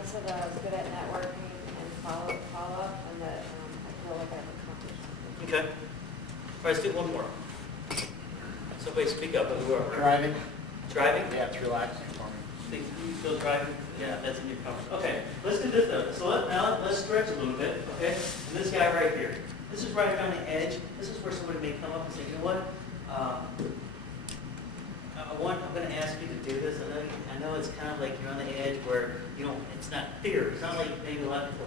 said that I was good at networking and follow up, and that I feel like I've accomplished something. Okay. All right, let's do one more. Somebody speak up. Who are we? Driving? Driving? Yeah, it's relaxing for me. Think you feel driving? Yeah, that's in your comfort. Okay, let's do this though. So now let's stretch a little bit, okay? And this guy right here. This is right on the edge. This is where somebody may come up and say, you know what? I'm going to ask you to do this. I know it's kind of like you're on the edge where you don't. It's not fear. It's not like maybe a lot of people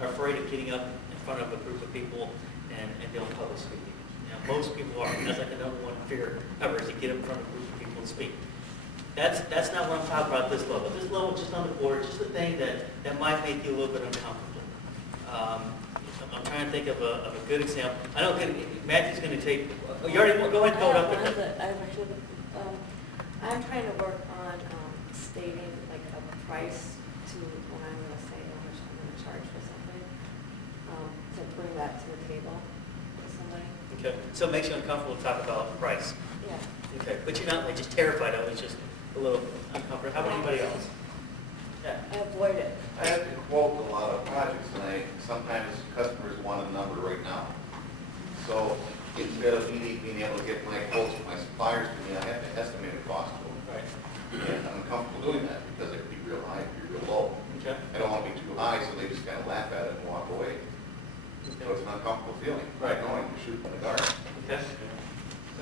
are afraid of getting up in front of a group of people and doing public speaking. You know, most people are. That's like the number one fear ever is to get up in front of a group of people and speak. That's not what I'm talking about at this level. This level, just on the board, just a thing that might make you a little bit uncomfortable. I'm trying to think of a good example. I know Matthew's going to take. Oh, you already go ahead and go it up there. I'm trying to work on stating like a price to when I'm going to say how much I'm going to charge for something, to bring that to the table to somebody. Okay. So it makes you uncomfortable to talk about price. Yeah. Okay. But you're not like just terrified of it. It's just a little uncomfortable. How about anybody else? Yeah. I avoid it. I have to quote a lot of projects, and sometimes customers want a number right now. So instead of me being able to get my quotes from my suppliers to me, I have to estimate a cost to them. Right. And I'm comfortable doing that because it could be real high, it could be real low. Okay. I don't want to be too high, so they just kind of laugh at it and walk away. So it's an uncomfortable feeling, right, knowing you're shooting in the dark. Okay.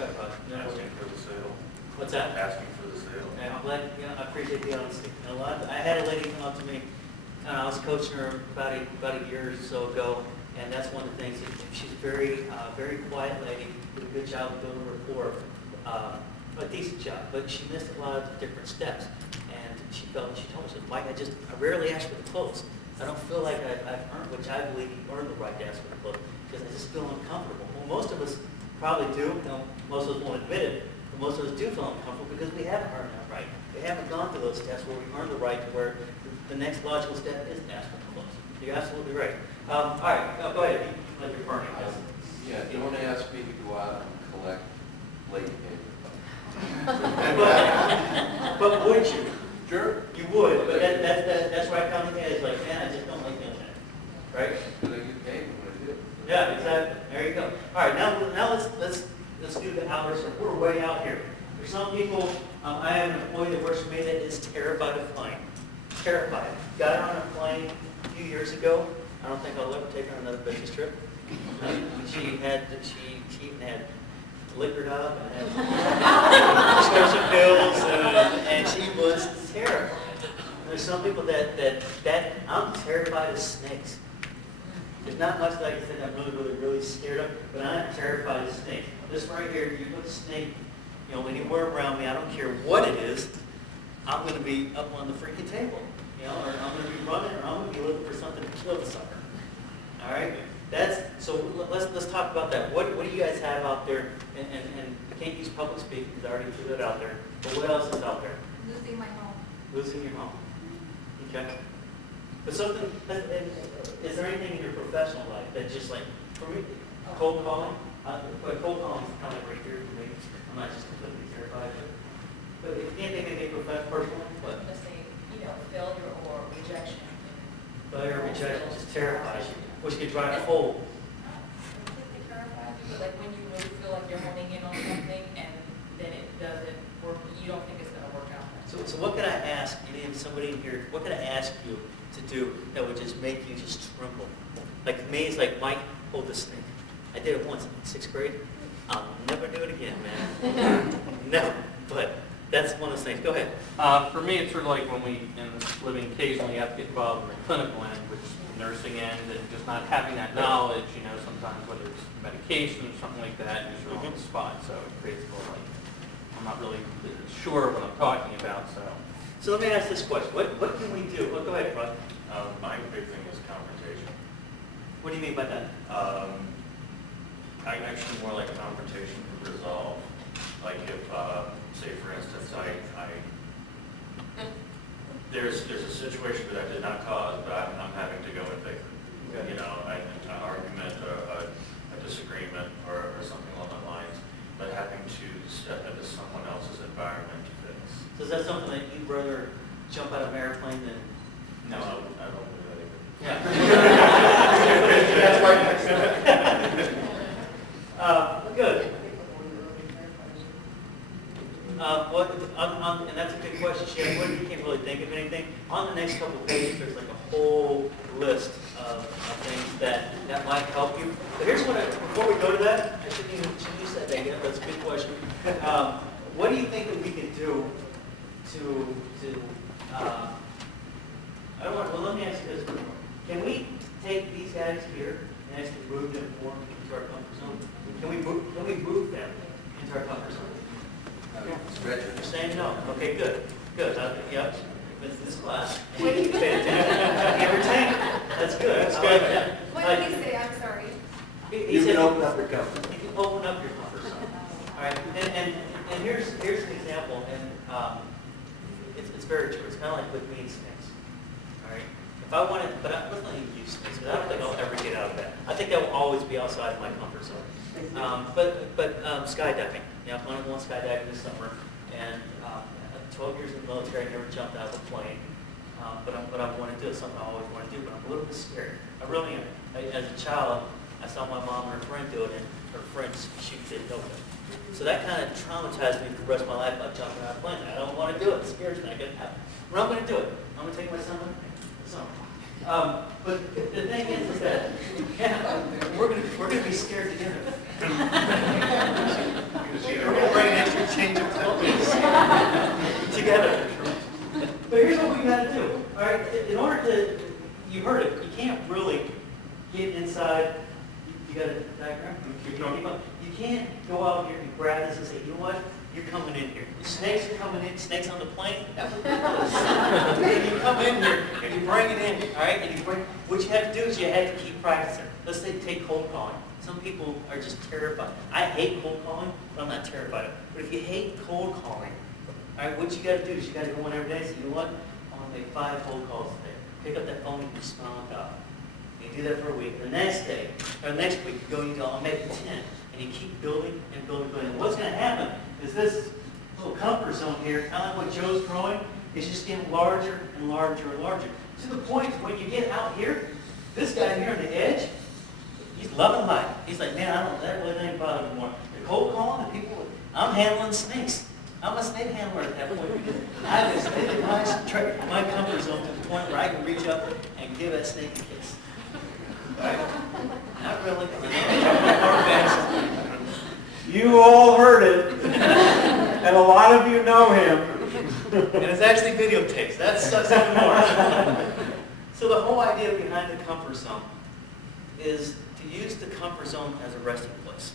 Asking for the sale. What's that? Asking for the sale. And I'm glad, I appreciate the honesty. And I had a lady come up to me, I was coaching her about a year or so ago, and that's one of the things, she's a very quiet lady, did a good job of building rapport, a decent job, but she missed a lot of different steps. And she told me, she said, Mike, I rarely ask for the clothes. I don't feel like I've earned, which I believe you earned the right to ask for the clothes, because I just feel uncomfortable. Well, most of us probably do, most of us won't admit it, but most of us do feel uncomfortable because we haven't earned that right. We haven't gone through those steps where we earn the right to where the next logical step is to ask for the clothes. You're absolutely right. All right, go ahead. You let your burning. Yeah, don't ask me to go out and collect late paper. But would you? Sure. You would, but that's right down the edge, like, man, I just don't like doing that. Right? Because I get paid when I do. Yeah, exactly. There you go. All right, now let's do the outer circle. We're way out here. For some people, I have an employee that works for me that is terrified of flying. Terrified. Got her on a plane a few years ago. I don't think I'll ever take her on another business trip. She even had liquored up and had prescription pills, and she was terrified. There's some people that I'm terrified of snakes. There's not much that I can say I'm really scared of, but I'm terrified of snakes. This right here, you put a snake, anywhere around me, I don't care what it is, I'm going to be up on the freaking table, or I'm going to be running, or I'm going to be looking for something to kill the sucker. All right? So let's talk about that. What do you guys have out there? And I can't use public speaking because I already threw that out there. But what else is out there? Losing my home. Losing your home. Okay. But something, is there anything in your professional life that just like, for me, cold calling? Cold calling is kind of right here. could drive a hole. Like when you really feel like you're honing in on something and then it doesn't work, you don't think it's gonna work out. So what could I ask, somebody in here, what could I ask you to do that would just make you just tremble? Like me, it's like, Mike, hold this thing. I did it once in 6th grade. I'll never do it again, man. Never. But that's one of those things. Go ahead. For me, it's sort of like when we, in living occasionally, have to get involved in the clinical end, which is the nursing end, and just not having that knowledge, sometimes whether it's medication or something like that, you're sort of on the spot, so it creates a little like, I'm not really sure what I'm talking about, so. So let me ask this question. What can we do? Well, go ahead, Rod. My big thing is confrontation. What do you mean by that? I actually more like confrontation to resolve. Like if, say for instance, there's a situation that I did not cause, but I'm having to go and fix it. Okay. An argument, a disagreement, or something along those lines, but having to step into someone else's environment to fix. So is that something that you'd rather jump out of an airplane than? No, I don't do that either. Yeah. That's right. Good. And that's a good question, Sharon. What, you can't really think of anything. On the next couple of pages, there's like a whole list of things that might help you. But here's what before we go to that, I shouldn't use that thing yet. That's a good question. What do you think that we can do let me ask you this. Can we take these guys here and actually move them more into our comfort zone? Can we move them into our comfort zone? You're saying no. Okay, good. Good. Yep. This class. What did he say? Entertainment. That's good. That's good. What did he say? I'm sorry. He said open up your comfort. You can open up your comfort zone. All right. And here's an example, and it's very true. It's kind of like with me and snakes. All right. If I wanted, but let's not even use snakes, because I don't think I'll ever get out of that. I think that will always be outside of my comfort zone. But skydiving. I planted one skydiving this summer, and 12 years in the military, I never jumped out of a plane. But I want to do it. Something I always want to do, but I'm a little bit scared. I really am. As a child, I saw my mom and her friend do it, and her friends didn't know it. So that kind of traumatized me for the rest of my life about jumping out of a plane. I don't want to do it. It scares me. I get happen. But I'm going to do it. I'm going to take my son with me. But the thing is that we're going to be scared together. We're going to bring an extra change of clothes together. But here's what we got to do. All right, in order to, you heard it, you can't really get inside. You got a diagram? You can't go out here and grab this and say, you know what? You're coming in here. The snakes are coming in. Snakes on the plane. That was ridiculous. You come in here and you bring it in. All right, and what you have to do is you have to keep practicing. Let's say take cold calling. Some people are just terrified. I hate cold calling, but I'm not terrified of it. But if you hate cold calling, all right, what you got to do is you got to go in every day and say, you know what? I want to make 5 cold calls today. Pick up that phone and respond out. You do that for a week. The next day, or next week, you go, I'll make 10. And you keep building and building and building. And what's going to happen is this little comfort zone here, kind of like what Joe's growing, is just getting larger and larger and larger. To the point when you get out here, this guy here on the edge, he's loving life. He's like, man, that really ain't bothering me anymore. The cold calling, the people, I'm handling snakes. I'm a snake handler at that point because I've extended my comfort zone to the point where I can reach up and give that snake a kiss. Right? Not really. You all heard it, and a lot of you know him. And it's actually videotaped. That sucks even more. So the whole idea behind the comfort zone is to use the comfort zone as a resting place.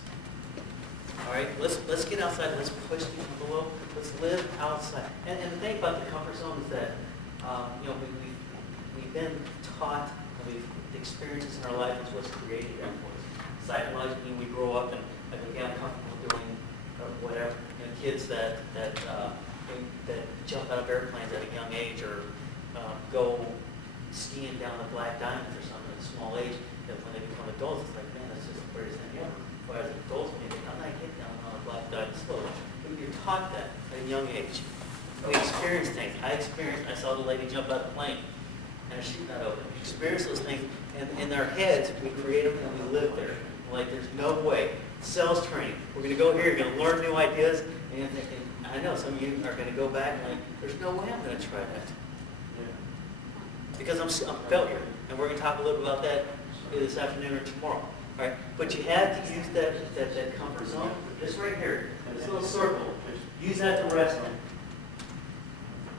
All right, let's get outside. Let's push the envelope. Let's live outside. And the thing about the comfort zone is that we've been taught, the experiences in our life is what's created that for us. Psychologically, we grow up and we get uncomfortable doing whatever. Kids that jump out of airplanes at a young age or go skiing down the Black Diamonds or something at a small age. That when they become adults, it's like, man, that's just the greatest thing ever. Whereas adults, when they think, I'm not getting down on a Black Diamond slope. But you're taught that at a young age. We experience things. I saw the lady jump out of the plane. and a street not open. You experience those things, and in our heads, we create them and we live there. Like, there's no way. Sales training. We're going to go here, you're going to learn new ideas, and I know some of you are going to go back and like, there's no way I'm going to try that. Because I'm a failure. And we're going to talk a little about that either this afternoon or tomorrow. All right? But you have to use that comfort zone. This right here, this little circle, use that to rest in.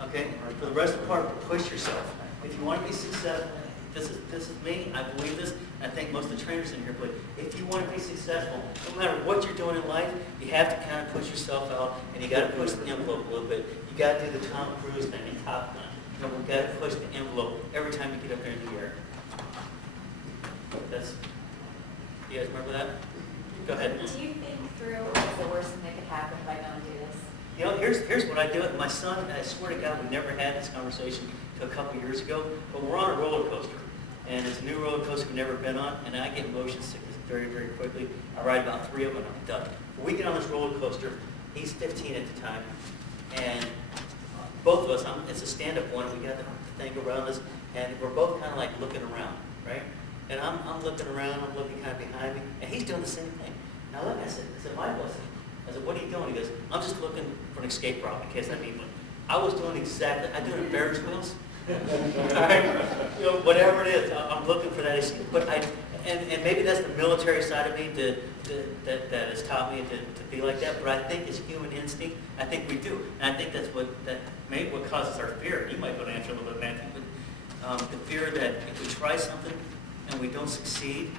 Okay? For the rest of the part, push yourself. If you want to be successful, this is me, I believe this, I think most of the trainers in here believe, if you want to be successful, no matter what you're doing in life, you have to kind of push yourself out, and you got to push the envelope a little bit. You got to do the Tom Cruise thing, the Top Gun. You know, we've got to push the envelope every time you get up there in the air. You guys remember that? Go ahead. Do you think through what's the worst thing that could happen if I don't do this? You know, here's what I do. My son, I swear to God, we never had this conversation until a couple years ago, but we're on a roller coaster. And it's a new roller coaster we've never been on, and I get motion sickness very, very quickly. I ride about 3 of them, and I'm done. But we get on this roller coaster. He's 15 at the time, and both of us, it's a stand-up one, we got the thing around us, and we're both kind of like looking around, right? And I'm looking around, I'm looking kind of behind me, and he's doing the same thing. Now look, I said, my blessing. I said, what are you doing? He goes, I'm just looking for an escape route in case I need one. I was doing exactly, I do it in Ferris wheels. All right? You know, whatever it is, I'm looking for that escape. But and maybe that's the military side of me that has taught me to be like that. But I think it's human instinct. I think we do, and I think that's maybe what causes our fear. You might go to answer a little bit, Matthew, but the fear that if we try something and we don't succeed,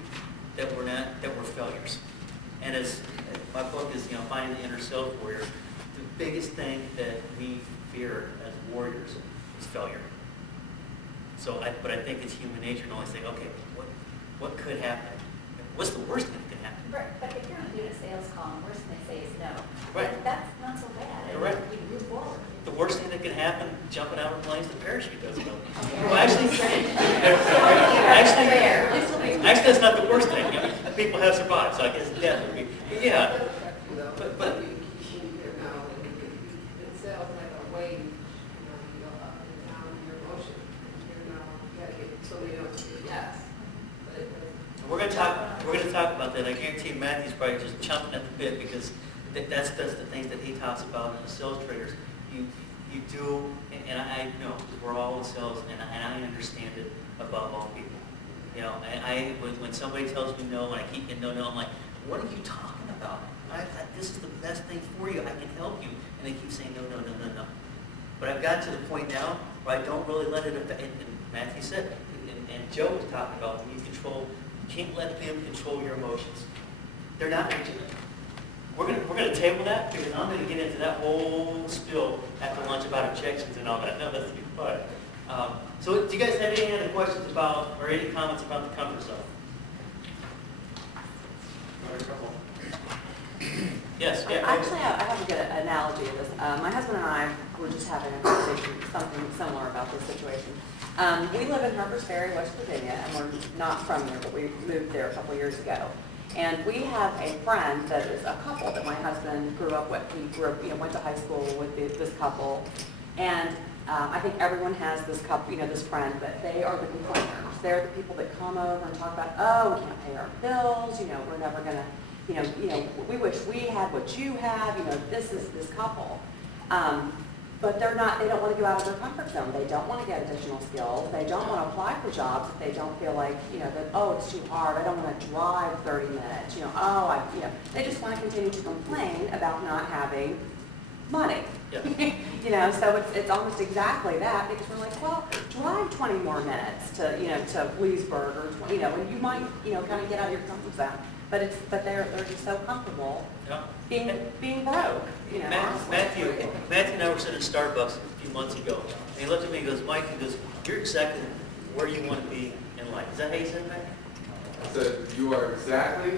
that we're failures. And as my book is, Finding the Inner Sales Warrior, the biggest thing that we fear as warriors is failure. But I think it's human nature to always think, okay, what could happen? What's the worst thing that could happen? Right, but if you're not doing a sales call, the worst thing they say is no. Right. That's not so bad. Correct. You move forward. The worst thing that can happen, jumping out of planes, the parachute doesn't go. Well, actually, that's not the worst thing. People have survived, so I guess death would be. Yeah. But it sounds like a wave, you go up and down in your emotion. You gotta get somebody else to say yes. we're going to talk about that. I guarantee Matthew's probably just chomping at the bit because that's the things that he talks about in the sales traders. You do, and I know we're all in sales, and I understand it above all people. When somebody tells me no, and I keep getting no, I'm like, what are you talking about? This is the best thing for you. I can help you. And they keep saying no. But I've got to the point now where I don't really let it affect. And Matthew said, and Joe was talking about when you can't let them control your emotions. They're not going to. We're going to table that because I'm going to get into that whole spill after lunch about objections and all that. No, that's too fun. So do you guys have any other questions about or any comments about the comfort zone? Yes. Yeah. Actually, I have a good analogy of this. My husband and I were just having a conversation, something similar about this situation. We live in Harpers Ferry, West Virginia, and we're not from there, but we moved there a couple years ago. And we have a friend that is a couple that my husband grew up with. He grew up, went to high school with this couple. And I think everyone has this couple, this friend, but they are the complainers. They're the people that come over and talk about, oh, we can't pay our bills, we're never going to, we wish we had what you have, this is this couple. But they don't want to go out of their comfort zone. They don't want to get additional skills. They don't want to apply for jobs if they don't feel like, that, oh, it's too hard. I don't want to drive 30 minutes. They just want to continue to complain about not having money. Yeah. So it's almost exactly that because we're like, well, drive 20 more minutes to Leesburg or, and you might, kind of get out of your comfort zone. But they're just so comfortable being broke. Matthew and I were sitting in Starbucks a few months ago, and he looked at me and goes, Mike, you're exactly where you want to be in life. Is that how you said that? I said, you are exactly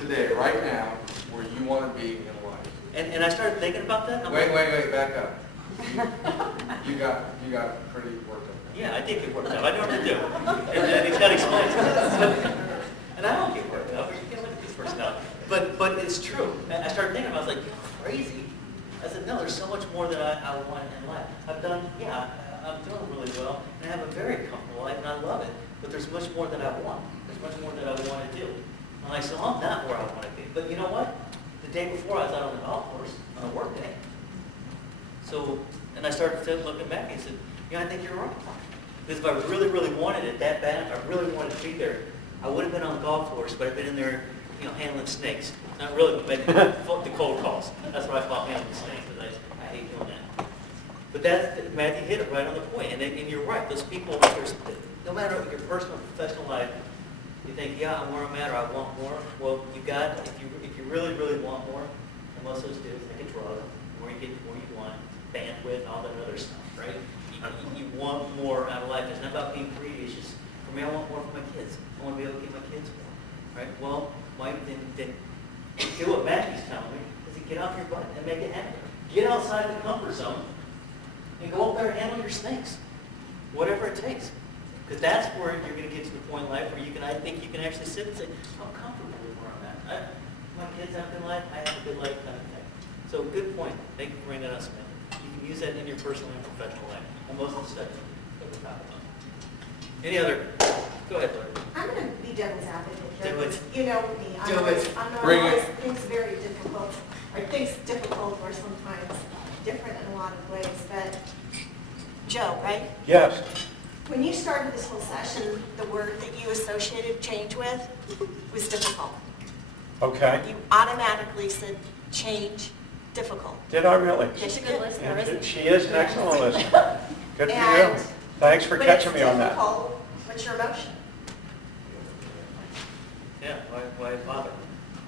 today, right now, where you want to be in life. And I started thinking about that. Wait, back up. You got pretty worked up. Yeah, I did get worked up. I normally do. And he's got to explain. And I don't get worked up. You can't look at this personality. But it's true. I started thinking about it. I was like, you're crazy. I said, no, there's so much more that I want in life. I've done, I'm doing really well, and I have a very comfortable life, and I love it, but there's much more that I want. There's much more that I want to do. And I said, well, I'm not where I want to be. But you know what? The day before, I was out on the golf course on a work day. So, and I started to look at Maggie and said, I think you're right. Because if I really, really wanted it that bad, if I really wanted to be there, I would have been on the golf course, but I've been in there, handling snakes. Not really, but making the cold calls. That's what I call handling snakes, because I hate doing that. But Matthew hit it right on the point. And you're right, those people, no matter what your personal or professional life, you think, yeah, I'm where I'm at, or I want more. Well, you got, if you really, really want more, and most of those do, it's like a drug. The more you get, the more you want, bandwidth, all that other stuff, right? You want more out of life. It's not about being greedy. It's just, for me, I want more for my kids. I want to be able to give my kids more, right? Well, then do what Matthew's telling me, is to get off your butt and make it happen. Get outside the comfort zone and go up there and handle your snakes, whatever it takes. Because that's where you're going to get to the point in life where I think you can actually sit and say, I'm comfortable with where I'm at. My kids have a good life, I have a good life, kind of thing. So good point. Thank you for bringing that up, Samantha. You can use that in your personal and professional life. And most of the stuff that we're talking about. Any other? Go ahead, Laura. I'm going to be devil's advocate here. Do it. You know me. Do it. I'm not Bring always it. things very difficult, or things difficult or sometimes different in a lot of ways. But Joe, right? Yes. When you started this whole session, the word that you associated change with was difficult. Okay. You automatically said change, difficult. Did I really? Yes, you She's a good did. listener, isn't she? She is an excellent listener. Good for you. And Thanks for when catching it's me on that. difficult, what's your emotion? Yeah, why bother?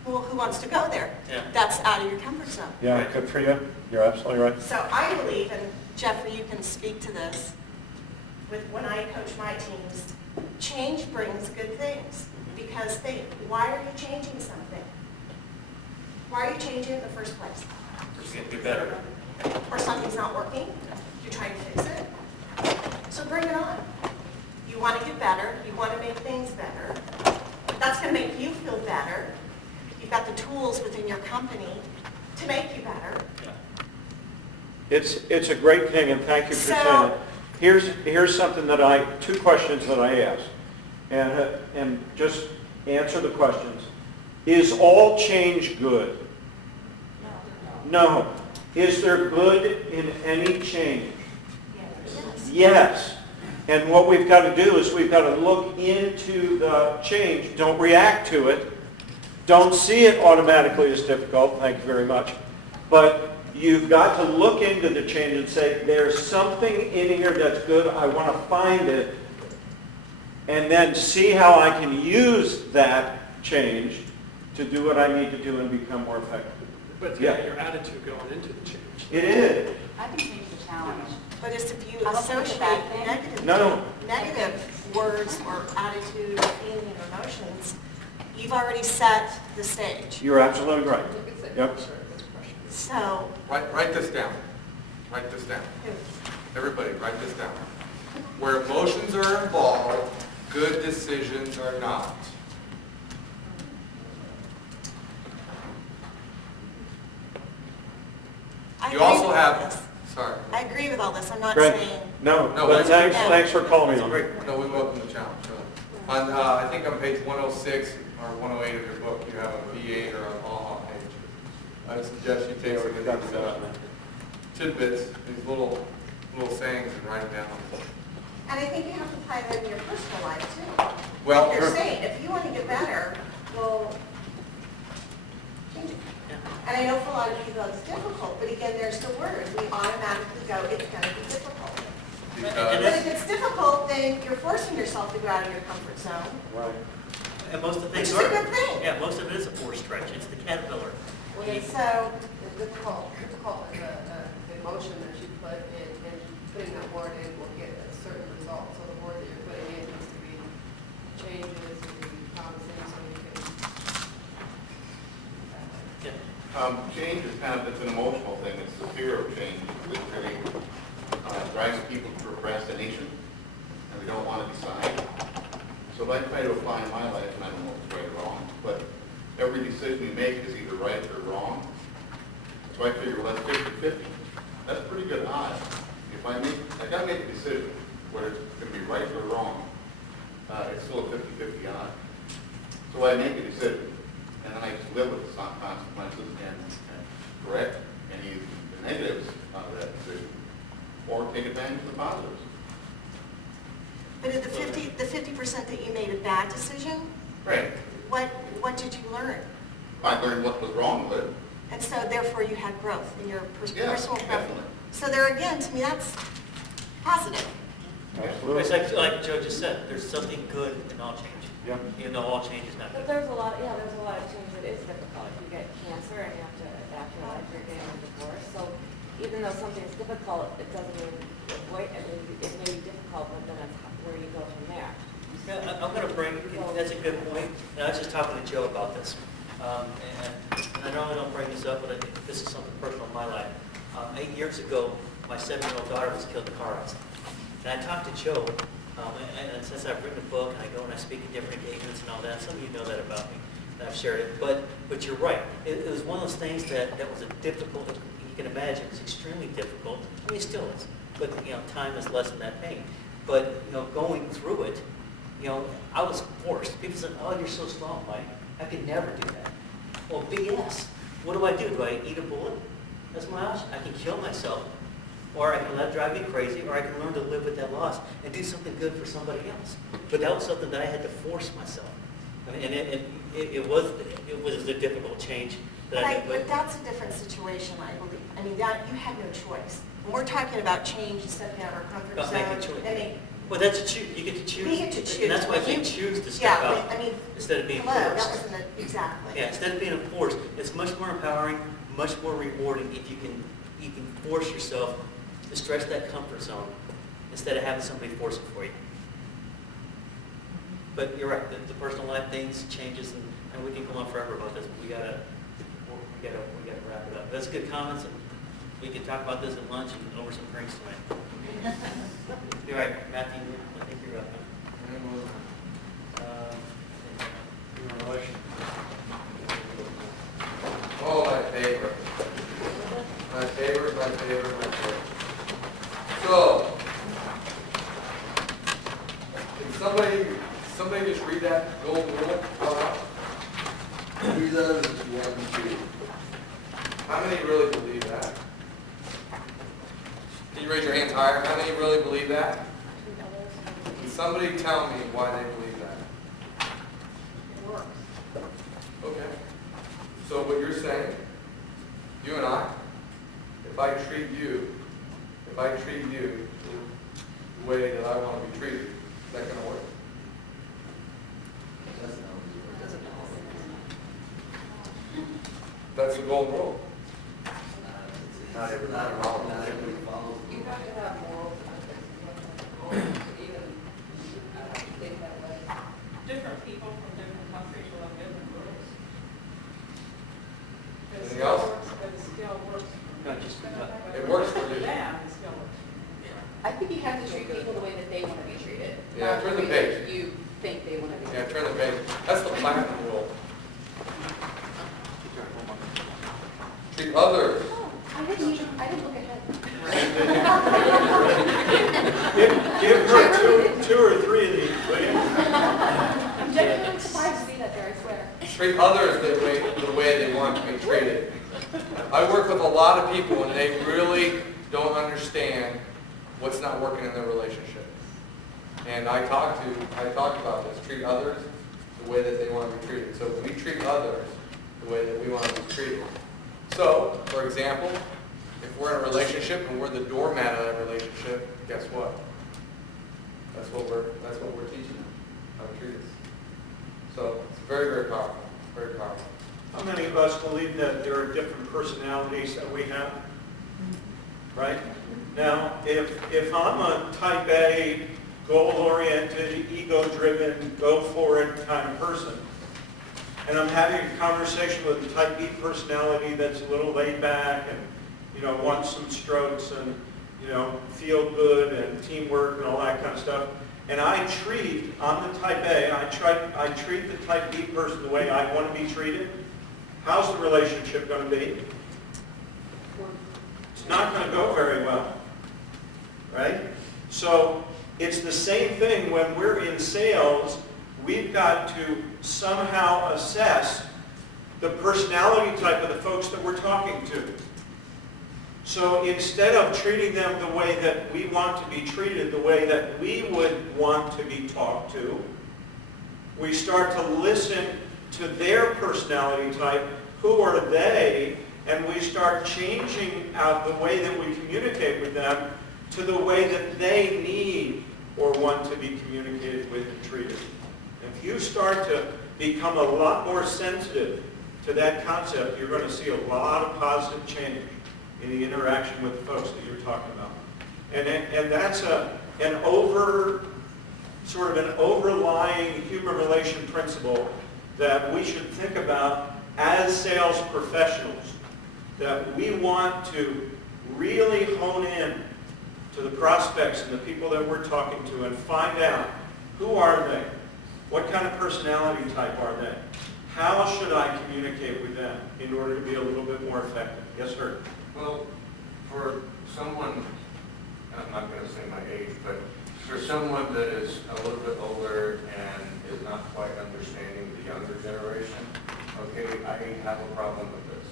Well, who wants to go there? Yeah. That's out of your comfort zone. Yeah, good for you. You're absolutely right. So I believe, and Jeffrey, you can speak to this, with when I coach my teams, change brings good things. Because why are you changing something? Why are you changing in the first place? You can do better. Or something's not working, you're trying to fix it. So bring it on. You want to get better, you want to make things better. That's going to make you feel better. You've got the tools within your company to make you better. It's a great thing, and thank you for saying So- it. Here's something two questions that I ask, and just answer the questions. Is all change good? No. Is there good in any change? Yes. And what we've got to do is we've got to look into the change. Don't react to it. Don't see it automatically as difficult. Thank you very much. But you've got to look into the change and say, there's something in here that's good. I want to find it. And then see how I can use that change to do what I need to do and become more effective. But Yeah. your attitude going into the change. It is. I can change the challenge. But it's if you I don't think it's a associate bad thing. negative words or attitude or feeling or emotions, you've already set the stage. You're absolutely right. Yep. So, Write this down. Write this down. Everybody, write this down. Where emotions are involved, good decisions are not. I You agree also with have, all this. sorry, I agree with all this. I'm not Great. saying, No, No, but that's- thanks for calling me on it. no, we welcome the challenge. So, on, I think on page 106 or 108 of your book, you have a V8 or an AHA page. I suggest you take some of these tidbits, these little sayings and write them down. and I think you have to apply that in your personal life too. Well, Like you're saying, if you want to get better, well, change it. And I know for a lot of people it's difficult, but again, there's the word. We automatically go, it's going to be difficult. But if it's difficult, then you're forcing yourself to go out of your comfort zone. Right. And most of the Which things is a are. good thing. Yeah, most of it is a forced stretch. It's the caterpillar. So, The difficult is the emotion that you put in, and putting that word in will get a certain result. So the word that you're putting in needs to be changes and promising so you can. Change is kind of, it's an emotional thing. It's the fear of change that really drives people to procrastination, and we don't want to decide. So if I try to apply in my life, and I don't know if it's right or wrong, but every decision we make is either right or wrong. So I figure, well, that's 50-50. That's pretty good odds. If if I gotta make a decision, whether it's gonna be right or wrong, it's still a 50-50 odds. So I make a decision, and then I just live with the consequences and correct any of the negatives out of that decision, or take advantage of the positives. But in the 50% that you made a bad decision, Right. what did you learn? I learned what was wrong with it. And so therefore you had growth in your Yeah, personal growth. definitely. So there again, to me, that's positive. It's like Joe just said, there's something good in all change. Yeah. Even though all change is not But good. there's a lot of change that is difficult. You get cancer and you have to adapt your life, you're getting a divorce. So even though something is difficult, it doesn't mean it may be difficult, but then it's where you go from there. Yeah, I'm going to bring, that's a good point. And I was just talking to Joe about this. And I know I don't bring this up, but I think this is something personal in my life. 8 years ago, my 7-year-old daughter was killed in a car accident. And I talked to Joe, and since I've written a book and I go and I speak at different engagements and all that, some of you know that about me, and I've shared it. But you're right. It was one of those things that was a difficult, you can imagine, it was extremely difficult. I mean, it still is. But, time has lessened that pain. But, going through it, I was forced. People said, oh, you're so strong, Mike. I could never do that. Well, BS. What do? Do I eat a bullet? That's my option. I can kill myself, or I can let it drive me crazy, or I can learn to live with that loss and do something good for somebody else. But that was something that I had to force myself. I mean, and it was a difficult change. But that's a different situation, I believe. I mean, that you had no choice. When we're talking about change and stepping out of our comfort About zone, making choice. I mean, Well, that's a choose. You get to choose. we get to choose. And that's why I think choose to step out I mean, instead of being hello, that forced. wasn't exactly. Yeah, instead of being forced, it's much more empowering, much more rewarding if you can force yourself to stretch that comfort zone instead of having somebody force it for you. But you're right, the personal life things changes, and we can go on forever about this. But we gotta wrap it up. That's good comments, and we can talk about this at lunch and over some drinks tonight. You're right, Matthew. I think you're up. Oh, my favorite. My favorite. So, can somebody just read that golden rule out loud? Do those as you want them to. How many really believe that? Can you raise your hands higher? How many really believe that? Can somebody tell me why they believe that? It works. Okay. So what you're saying, you and I, if I treat you the way that I want to be treated, is that going to work? That's the golden rule. Not everybody follows. You have to have moral even, think that way. Different people from different countries will have different rules. Anything else? But the skill works. It works for you. Yeah, the skill works. I think you have to treat people the way that they want to be treated. Yeah, not turn the the way that page. you think they want to be Yeah, treated. turn the page. That's the platinum rule. Treat others. Oh, I didn't look ahead. Give her two or three of these, will you? I'm genuinely surprised to see that there, I swear. Treat others the way they want to be treated. I work with a lot of people and they really don't understand what's not working in their relationship. And I talk about this. Treat others the way that they want to be treated. So we treat others the way that we want to be treated. So, for example, if we're in a relationship and we're the doormat of that relationship, guess what? That's what we're teaching them, how to treat us. So it's very, very powerful. Very powerful. How many of us believe that there are different personalities that we have? Right? Now, if I'm a type A, goal-oriented, ego-driven, go-for-it kind of person, and I'm having a conversation with a type B personality that's a little laid back and, wants some strokes and, feel good and teamwork and all that kind of stuff, and I'm the type A, I treat the type B person the way I want to be treated, how's the relationship going to be? It's not going to go very well. right? So it's the same thing when we're in sales. We've got to somehow assess the personality type of the folks that we're talking to. So instead of treating them the way that we want to be treated, the way that we would want to be talked to, we start to listen to their personality type, who are they, and we start changing out the way that we communicate with them to the way that they need or want to be communicated with and treated. If you start to become a lot more sensitive to that concept, you're going to see a lot of positive change in the interaction with the folks that you're talking about. And that's an overlying human relation principle that we should think about as sales professionals, that we want to really hone in to the prospects and the people that we're talking to and find out, who are they? What kind of personality type are they? How should I communicate with them in order to be a little bit more effective? Yes, sir. Well, for someone, I'm not going to say my age, but for someone that is a little bit older and is not quite understanding the younger generation, okay, I have a problem with this.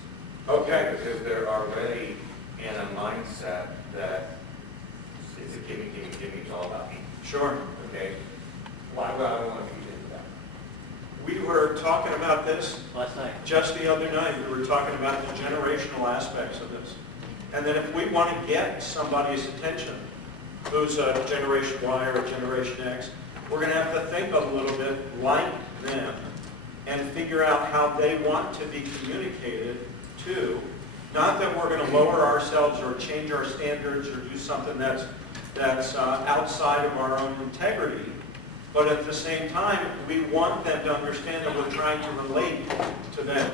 Okay. Because they're already in a mindset that it's a gimme, gimme, gimme, it's all about me. Sure. Okay? Why would I want to feed into that? We were talking about this Last night. just the other night. We were talking about the generational aspects of this. And that if we want to get somebody's attention, who's a Generation Y or a Generation X, we're going to have to think a little bit like them and figure out how they want to be communicated to. Not that we're going to lower ourselves or change our standards or do something that's outside of our own integrity, but at the same time, we want them to understand that we're trying to relate to them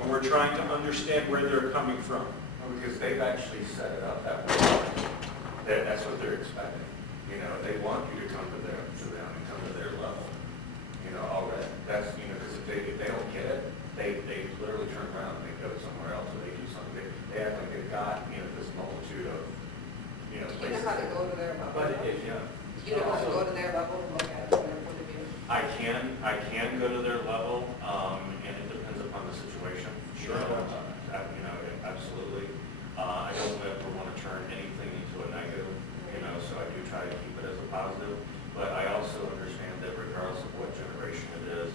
and we're trying to understand where they're coming from. Because they've actually set it up that way. That's what they're expecting. You know, they want you to come to them and come to their level. You know, already. That's, you know, because if they don't get it, they literally turn around and they go somewhere else or they do something. They act like they've got, you know, this multitude of, you know, You places. know how to go to their level. But if, you know, You know how to go to their level and look at it from their point of view. I can go to their level, and it depends upon the situation. Sure. You know, absolutely. I don't ever want to turn anything into a negative, you know, so I do try to keep it as a positive. But I also understand that regardless of what generation it is,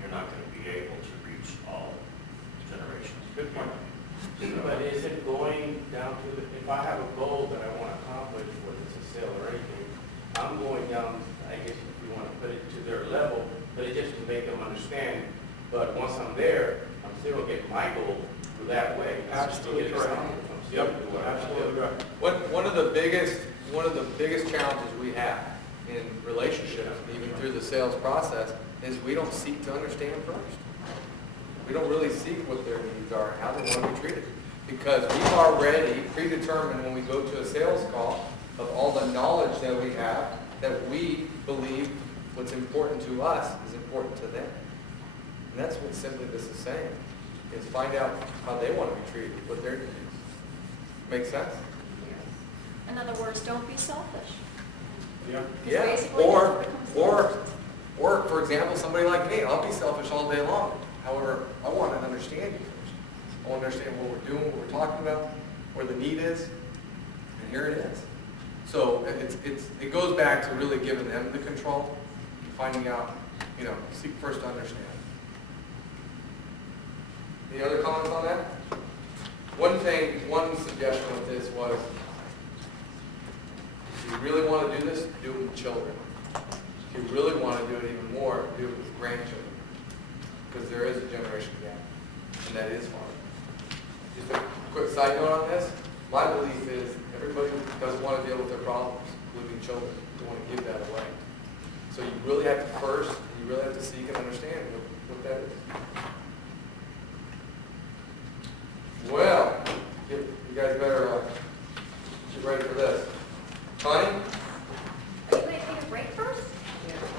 you're not going to be able to reach all generations. Good point. But is it going down to, if I have a goal that I want to accomplish, whether it's a sale or anything, I'm going down, I guess if you want to put it to their level, but it's just to make them understand. But once I'm there, I'm still going to get my goal through that way. Absolutely right. Yep, absolutely right. One of the biggest challenges we have in relationships, even through the sales process, is we don't seek to understand first. We don't really seek what their needs are and how they want to be treated. Because we've already predetermined when we go to a sales call of all the knowledge that we have, that we believe what's important to us is important to them. And that's what simply this is saying, is find out how they want to be treated, what their needs are. Make sense? In other words, don't be selfish. Yeah. Yeah, Basically, or, that's what it comes or, for example, somebody like me, I'll be selfish all day long. However, I want to understand you first. I want to understand what we're doing, what we're talking about, where the need is, and here it is. So it goes back to really giving them the control, and finding out, you know, seek first to understand. Any other comments on that? One suggestion with this was, if you really want to do this, do it with children. If you really want to do it even more, do it with grandchildren. Because there is a generation gap, and that is hard. Just a quick side note on this, my belief is everybody doesn't want to deal with their problems, including children. They want to give that away. So you really have to first, you really have to seek and understand what that is. Well, you guys better get ready for this. Connie? Are you going to take a break first?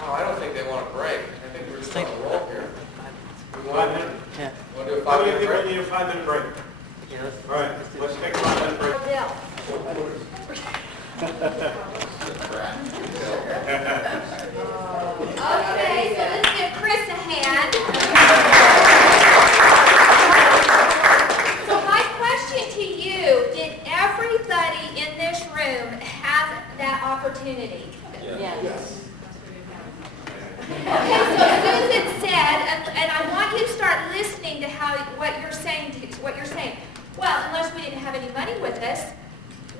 Oh, I don't think they want a break. I think we're just on a roll here. We want 5 minutes. to do a How many 5-minute people break? need a 5-minute break? Yeah, All right, let's take a 5-minute break. Dale. Okay, so let's give Chris a hand. So my question to you, did everybody in this room have that opportunity? Yes. Okay, so Susan said, and I want you to start listening to what you're saying. Well, unless we didn't have any money with us,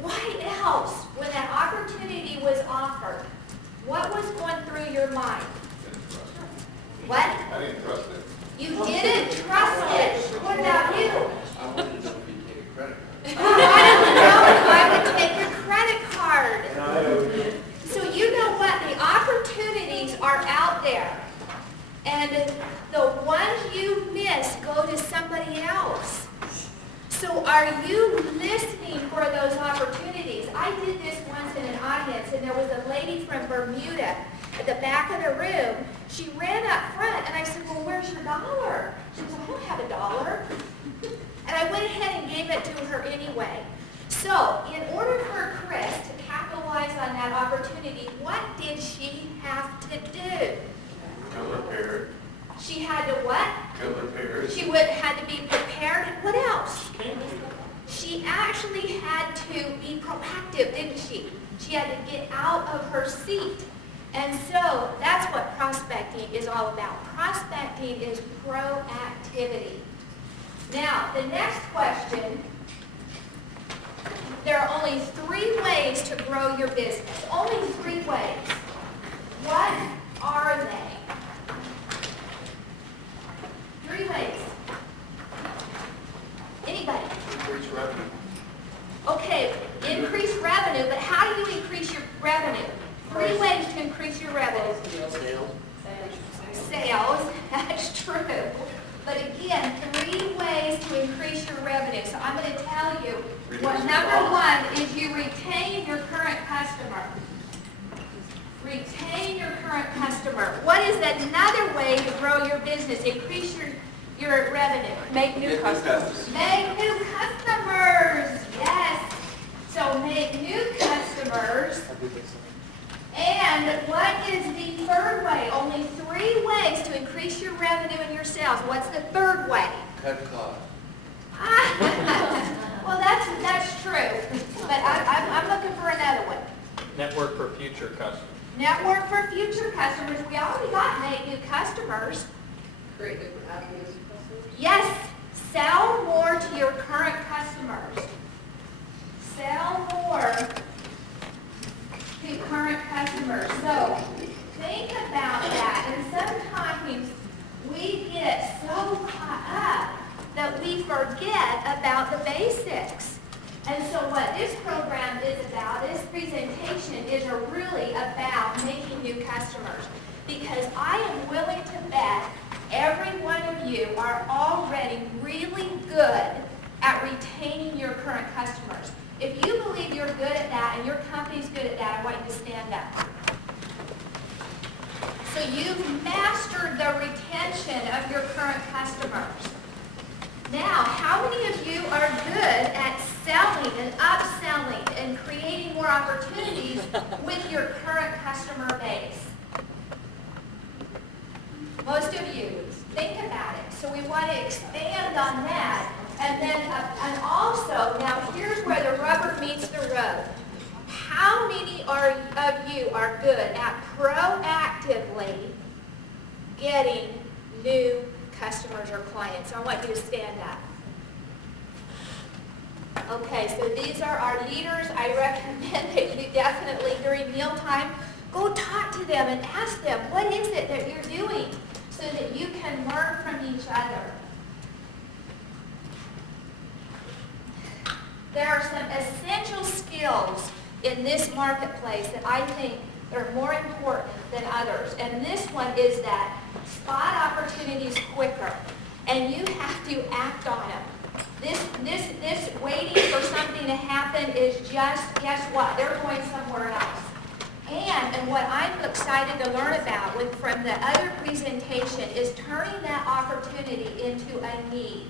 why else, when that opportunity was offered, what was going through your mind? What? I didn't trust it. You didn't trust it. What about you? I wanted to know if you'd take a credit card. I wanted to know if I would take your credit card. So you know what? The opportunities are out there. And the ones you miss go to somebody else. So are you listening for those opportunities? I did this once in an audience, and there was a lady from Bermuda at the back of the room. She ran up front, and I said, well, where's your dollar? She said, I don't have a dollar. And I went ahead and gave it to her anyway. So in order for Chris to capitalize on that opportunity, what did she have to do? Come prepared. She had to what? Come prepared. She had to be prepared. What else? She actually had to be proactive, didn't she? She had to get out of her seat. And so that's what prospecting is all about. Prospecting is proactivity. Now, the next question, there are only 3 ways to grow your business. Only 3 ways. What are they? 3 ways. Anybody? Increase revenue. Okay, increase revenue, but how do you increase your revenue? 3 ways to increase your revenue. Sales, that's true. But again, 3 ways to increase your revenue. So I'm going to tell you, number 1 is you retain your current customer. Retain your current customer. What is another way to grow your business? Increase your revenue. Make new customers. Make new customers. Yes. So make new customers. And what is the 3rd way? Only 3 ways to increase your revenue and your sales. What's the 3rd way? Cut costs. Well, that's true. But I'm looking for another one. Network for future customers. Network for future customers. We already got make new customers. Create different avenues of customers. Yes, sell more to your current customers. Sell more to current customers. So think about that. And sometimes we get so caught up that we forget about the basics. And so what this program is about, this presentation is really about making new customers. Because I am willing to bet every one of you are already really good at retaining your current customers. If you believe you're good at that and your company's good at that, I want you to stand up. So you've mastered the retention of your current customers. Now, how many of you are good at selling and upselling and creating more opportunities with your current customer base? Most of you. Think about it. So we want to expand on that. And then, and also, now here's where the rubber meets the road. How many of you are good at proactively getting new customers or clients? I want you to stand up. Okay, so these are our leaders. I recommend that you definitely, during mealtime, go talk to them and ask them, what is it that you're doing so that you can learn from each other? There are some essential skills in this marketplace that I think are more important than others. And this one is that spot opportunities quicker. And you have to act on them. This waiting for something to happen is just, guess what? They're going somewhere else. And what I'm excited to learn about from the other presentation is turning that opportunity into a need.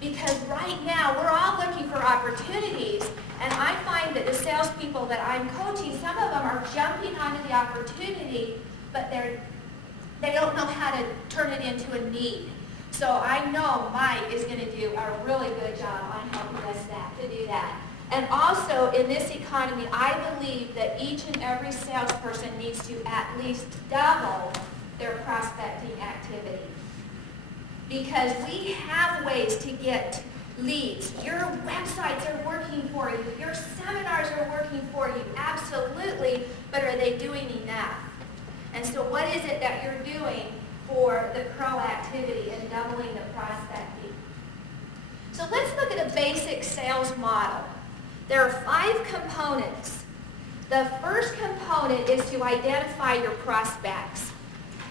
Because right now, we're all looking for opportunities, And I find that the salespeople that I'm coaching, some of them are jumping onto the opportunity, but they don't know how to turn it into a need. So I know Mike is going to do a really good job on helping us to do that. And also, in this economy, I believe that each and every salesperson needs to at least double their prospecting activity. Because we have ways to get leads. Your websites are working for you. Your seminars are working for you. Absolutely. But are they doing enough? And so what is it that you're doing for the proactivity and doubling the prospecting? So let's look at a basic sales model. There are 5 components. The first component is to identify your prospects.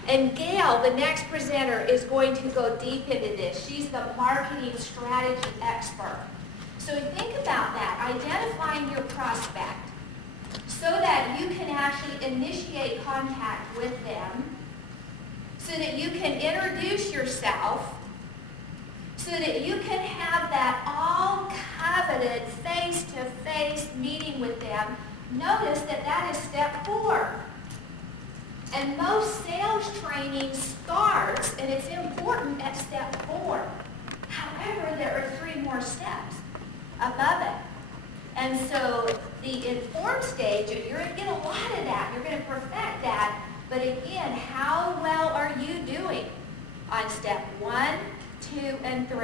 And Gail, the next presenter, is going to go deep into this. She's the marketing strategy expert. So think about that, identifying your prospect so that you can actually initiate contact with them, so that you can introduce yourself, so that you can have that all-coveted face-to-face meeting with them. Notice that that is step 4. And most sales training starts, and it's important, at step 4. However, there are 3 more steps above it. And so the informed stage, you're going to get a lot of that. You're going to perfect that. But again, how well are you doing on step 1, 2, and 3?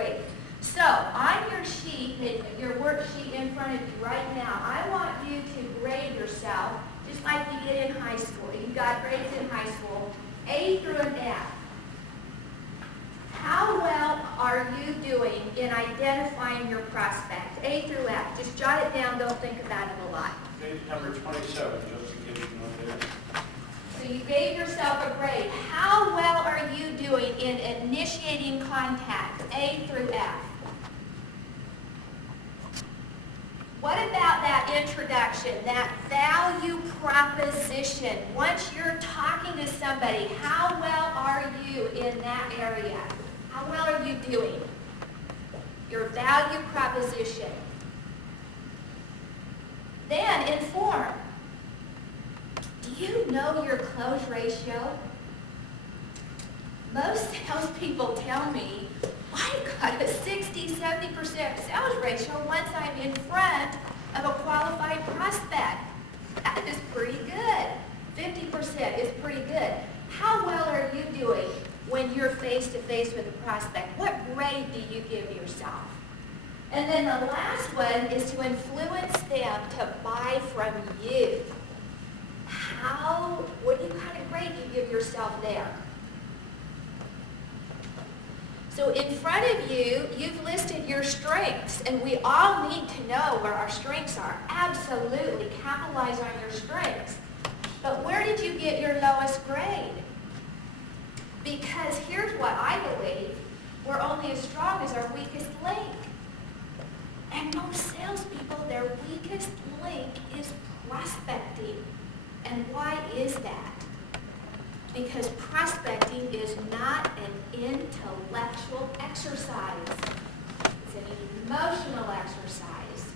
So on your sheet, your worksheet in front of you right now, I want you to grade yourself just like you did in high school. You got grades in high school, A through an F. How well are you doing in identifying your prospect? A through F. Just jot it down, don't think about it a lot. Page number 27, just to give you an idea. So you gave yourself a grade. How well are you doing in initiating contact? A through F. What about that introduction, that value proposition? Once you're talking to somebody, how well are you in that area? How well are you doing? Your value proposition. Then inform. Do you know your close ratio? Most salespeople tell me, I've got a 60-70% sales ratio once I'm in front of a qualified prospect. That is pretty good. 50% is pretty good. How well are you doing when you're face-to-face with a prospect? What grade do you give yourself? And then the last one is to influence them to buy from you. What kind of grade do you give yourself there? So in front of you, you've listed your strengths, and we all need to know where our strengths are. Absolutely, capitalize on your strengths. But where did you get your lowest grade? Because here's what I believe, we're only as strong as our weakest link. And most salespeople, their weakest link is prospecting. And why is that? Because prospecting is not an intellectual exercise. It's an emotional exercise.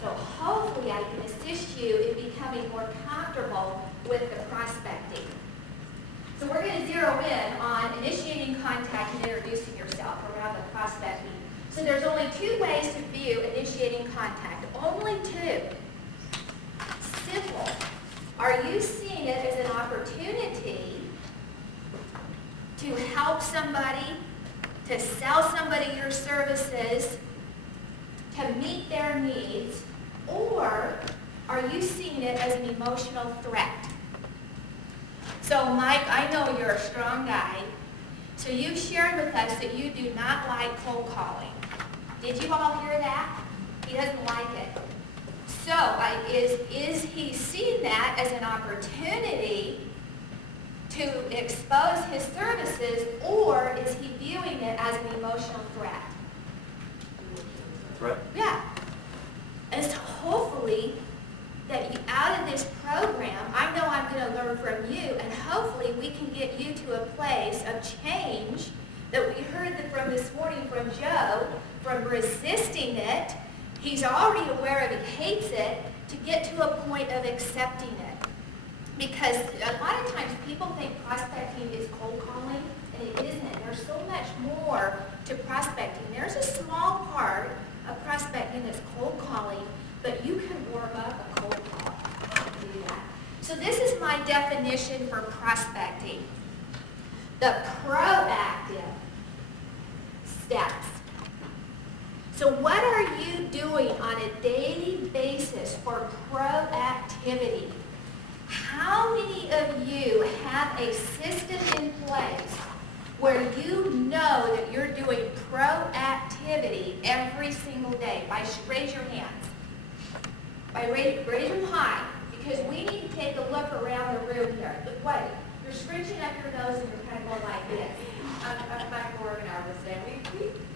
So hopefully I can assist you in becoming more comfortable with the prospecting. So we're going to zero in on initiating contact and introducing yourself around the prospecting. So there's only 2 ways to view initiating contact. Only 2. Simple. Are you seeing it as an opportunity to help somebody, to sell somebody your services, to meet their needs, or are you seeing it as an emotional threat? So Mike, I know you're a strong guy, so you shared with us that you do not like cold calling. Did you all hear that? He doesn't like it. So is he seeing that as an opportunity to expose his services, or is he viewing it as an emotional threat? Threat? Yeah. And so hopefully that you, out of this program, I know I'm going to learn from you, and hopefully we can get you to a place of change that we heard from this morning from Joe, from resisting it. He's already aware of it, hates it, to get to a point of accepting it. Because a lot of times people think prospecting is cold calling, and it isn't. There's so much more to prospecting. There's a small part of prospecting that's cold calling, but you can warm up a cold call to do that. So this is my definition for prospecting. The proactive steps. So what are you doing on a daily basis for proactivity? How many of you have a system in place where you know that you're doing proactivity every single day? Raise your hands. Raise them high, because we need to take a look around the room here. But wait, you're scrunching up your nose and you're kind of going like this. I'm back to work and I was saying,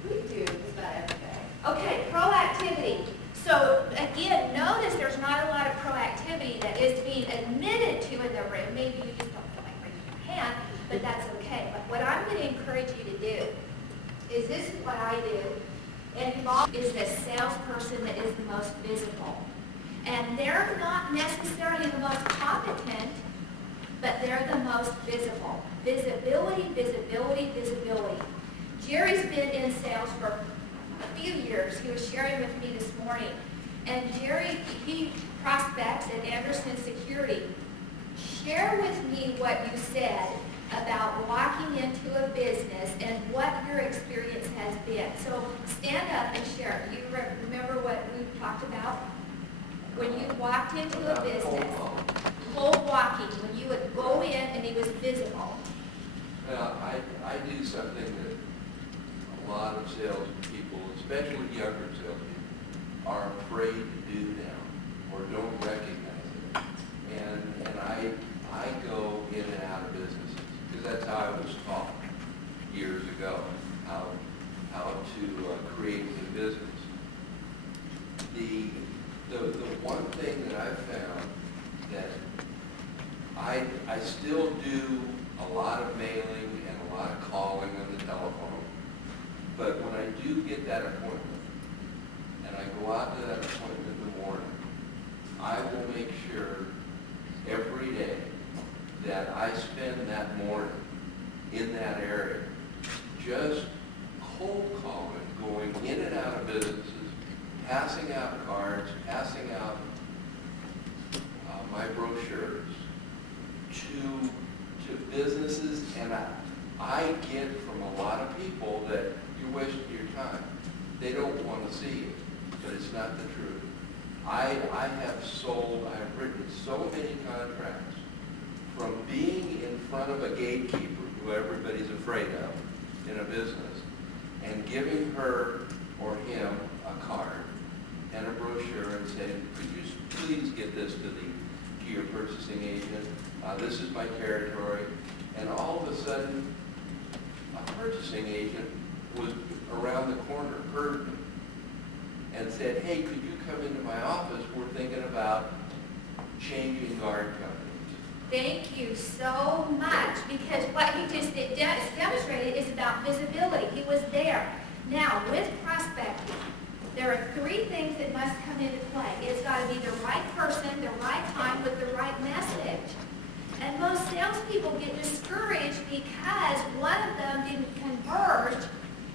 we do just about every day. Okay, proactivity. So again, notice there's not a lot of proactivity that is being admitted to in the room. Maybe you just don't feel like raising your hand, but that's okay. But what I'm going to encourage you to do is this is what I do. And involved is the salesperson that is the most visible. And they're not necessarily the most competent, but they're the most visible. Visibility, visibility, visibility. Jerry's been in sales for a few years. He was sharing with me this morning. And Jerry, he prospects at Anderson Security. Share with me what you said about walking into a business and what your experience has been. So stand up and share. You remember what we talked about? When you walked into a business, cold walking, when you would go in and it was visible. I do something that a lot of salespeople, especially younger salespeople, are afraid to do now or don't recognize it. And I go in and out of businesses because that's how I was taught years ago, how to create a business. The one thing that I've found that I still do a lot of mailing and a lot of calling on the telephone, but when I do get that appointment and I go out to that appointment in the morning, I will make sure every day that I spend that morning in that area just cold calling, going in and out of businesses, passing out cards, passing out my brochures to businesses, and I get from a lot of people that you're wasting your time. They don't want to see you, but it's not the truth. I've written so many contracts from being in front of a gatekeeper who everybody's afraid of in a business and giving her or him a card and a brochure and saying, could you please get this to your purchasing agent? This is my territory. And all of a sudden, a purchasing agent was around the corner, heard me, and said, hey, could you come into my office? We're thinking about changing guard companies. Thank you so much, because what he just demonstrated is about visibility. He was there. Now, with prospecting, there are three things that must come into play. It's got to be the right person, the right time, with the right message. And most salespeople get discouraged because one of them didn't converge,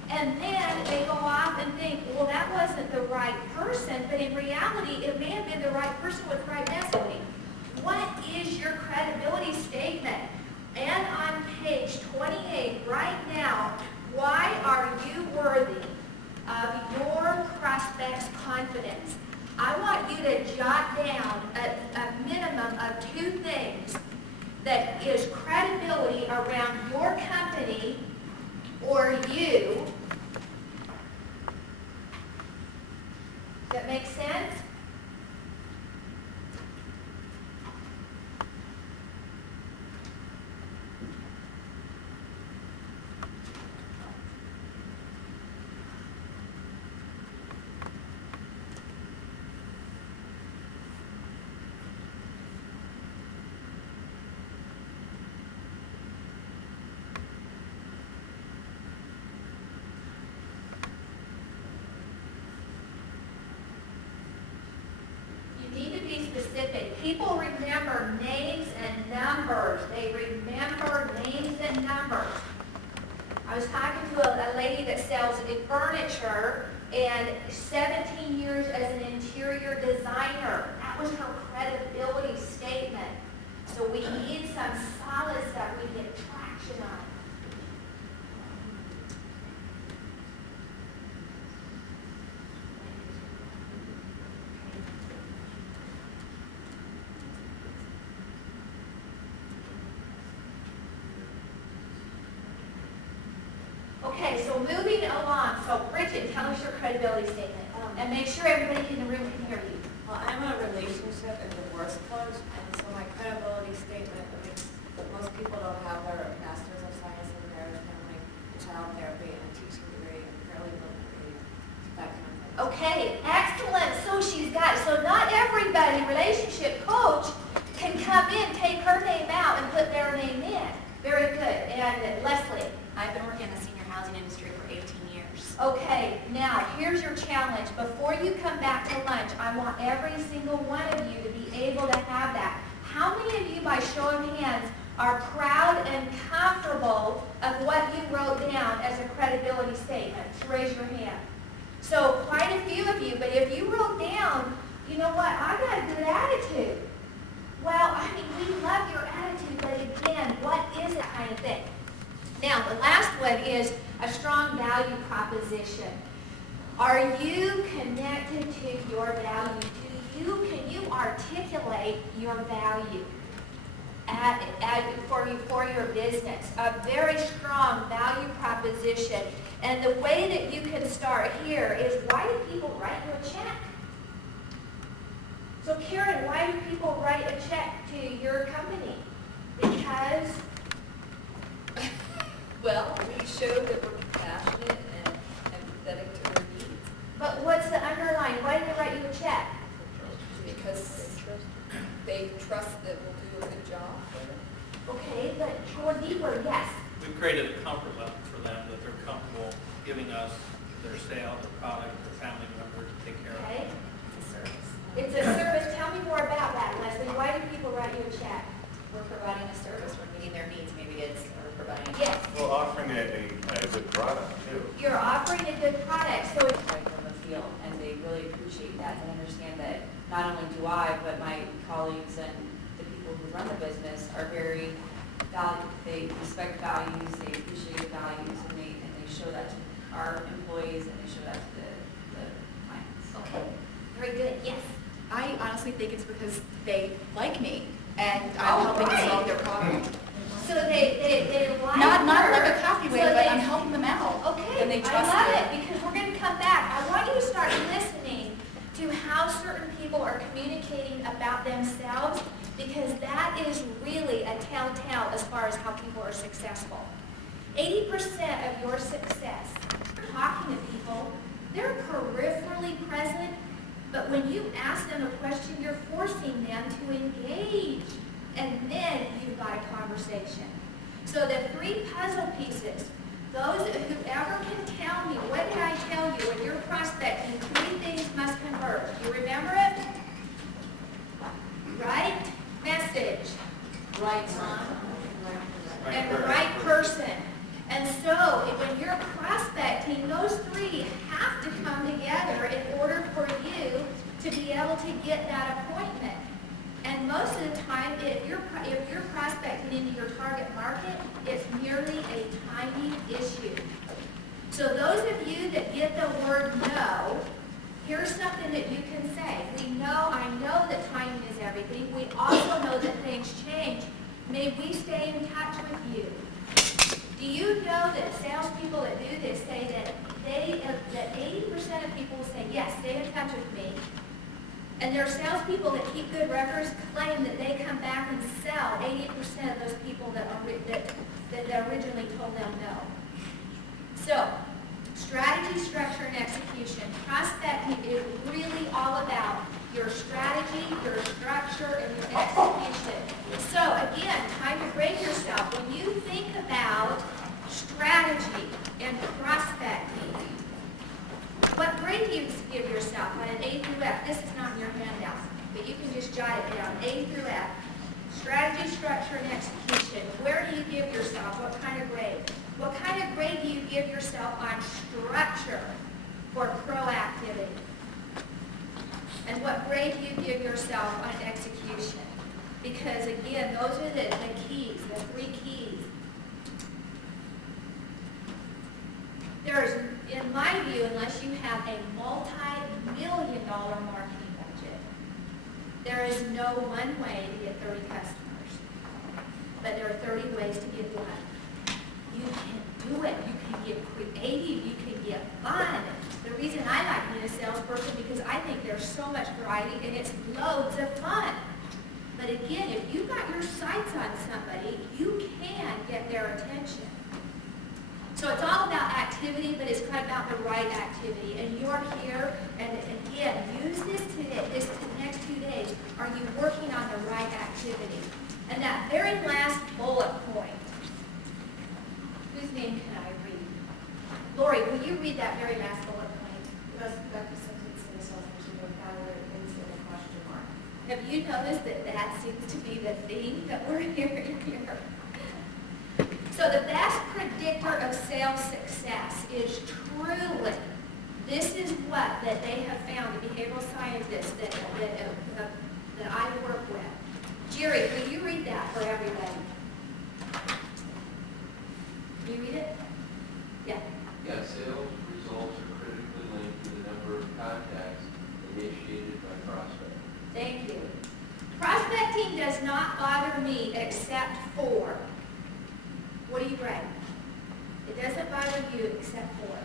and then they go off and think, well, that wasn't the right person, but in reality, it may have been the right person with the right messaging. What is your credibility statement? And on page 28, right now, why are you worthy of your prospect's confidence? I want you to jot down a minimum of 2 things that is credibility around your company or you. Does that make sense? People remember names and numbers. They remember names and numbers. I was talking to a lady that sells furniture and 17 years as an interior designer. That was her credibility statement. So we need some solid stuff we can get traction on. Okay, so moving along. So Bridget, tell us your credibility statement. And make sure everybody in the room can hear you. Well, I'm a relationship and divorce coach, and so my credibility statement, I mean, most people don't have their master's of science in marriage, family, and child therapy, and teaching degree, and paralegal degree, that kind of thing. Okay, excellent. So she's got, so not everybody, relationship coach, can come in, take her name out, and put their name in. Very good. And Leslie. I've been working in the senior housing industry for 18 years. Okay, now here's your challenge. Before you come back to lunch, I want every single one of you to be able to have that. How many of you, by show of hands, are proud and comfortable of what you wrote down as a credibility statement? Raise your hand. So quite a few of you, but if you wrote down, you know what, I got a good attitude. Well, I mean, we love your attitude, but again, what is that kind of thing? Now, the last one is a strong value proposition. Are you connected to your value? Can you articulate your value for your business? A very strong value proposition. And the way that you can start here is, why do people write you a check? So Karen, why do people write a check to your company? Because Well, we show that we're compassionate and empathetic to their needs. But what's the underlying? Why do they write you a check? Because they trust that we'll do a good job. Okay, but go deeper, yes. We've created a comfort level for them that they're comfortable giving us their sale, their product, their family member to take care of. Okay, It's a service. it's a service. Tell me more about that, Leslie. Why do people write you a check? We're providing a service, we're meeting their needs, maybe it's, or providing. Yes, Well, offering a good product too. you're offering a good product, so it's Right from the field, and they really appreciate that. They understand that not only do I, but my colleagues and the people who run the business are very they respect values, they appreciate values, and they show that to our employees, and they show that to the clients. okay. Very good, yes. I honestly think it's because they like me, and I'm I'm helping helping to solve solve their problem. So they like Not her, like a coffee way, so but they- I'm helping them out. Okay, And they trust I love me. it, because we're going to come back. I want you to start listening to how certain people are communicating about themselves, because that is really a telltale as far as how people are successful. 80% of your success, talking to people, they're peripherally present, but when you ask them a question, you're forcing them to engage, and then you've got a conversation. So the three puzzle pieces, whoever can tell me, what did I tell you when you're prospecting, three things must converge. You remember it? Right message, Right time. and the right person. And so when you're prospecting, those three have to come together in order for you to be able to get that appointment. And most of the time, if you're prospecting into your target market, it's merely a timing issue. So those of you that get the word no, here's something that you can say. I know that timing is everything. We also know that things change. May we stay in touch with you. Do you know that salespeople that do this say that 80% of people will say, yes, stay in touch with me. And there are salespeople that keep good records claim that they come back and sell 80% of those people that originally told them no. So, strategy, structure, and execution. Prospecting is really all about your strategy, your structure, and your execution. So again, time to break yourself. When you think about strategy and prospecting, what grade do you give yourself on an A through F? This is not in your handout. but you can just jot it down, A through F. Strategy, structure, and execution. Where do you give yourself? What kind of grade? What kind of grade do you give yourself on structure for proactivity? And what grade do you give yourself on execution? Because again, those are the keys, the 3 keys. There's, in my view, unless you have a multi-million-dollar marketing budget, there is no one way to get 30 customers. But there are 30 ways to get one. You can do it. You can get creative. You can get fun. The reason I like being a salesperson because I think there's so much variety and it's loads of fun. But again, if you've got your sights on somebody, you can get their attention. So it's all about activity, but it's kind of about the right activity. And you're here, and again, use this today, this next 2 days. Are you working on the right activity? And that very last bullet point, whose name can I read? Lori, will you read that very last bullet point? That's the sentence in the self-esteem of power into the question mark. Have you noticed that that seems to be the theme that we're hearing here? So the best predictor of sales success is truly, this is what that they have found, the behavioral scientists that I work with. Jerry, will you read that for everybody? Can you read it? Yeah. Yeah, sales results are critically linked to the number of contacts initiated by prospects. Thank you. Prospecting does not bother me except for, what do you write? It doesn't bother you except for.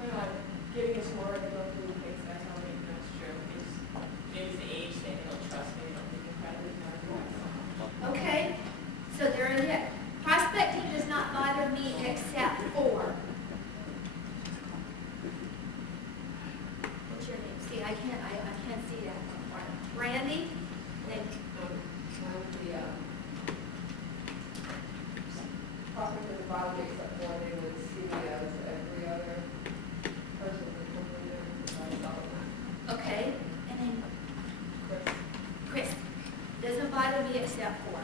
We're not giving us more to go through the case, that's how we know it's true. It's, maybe it's the age thing, they don't trust me, they don't think incredibly hard. Okay, so there it is. Prospecting does not bother me except for. What's your name? See, I can't see that one. Randy? Then Probably the body except for they would see me as every other person in the company there, besides all of that. okay, and then Chris. Chris. Doesn't bother me except for.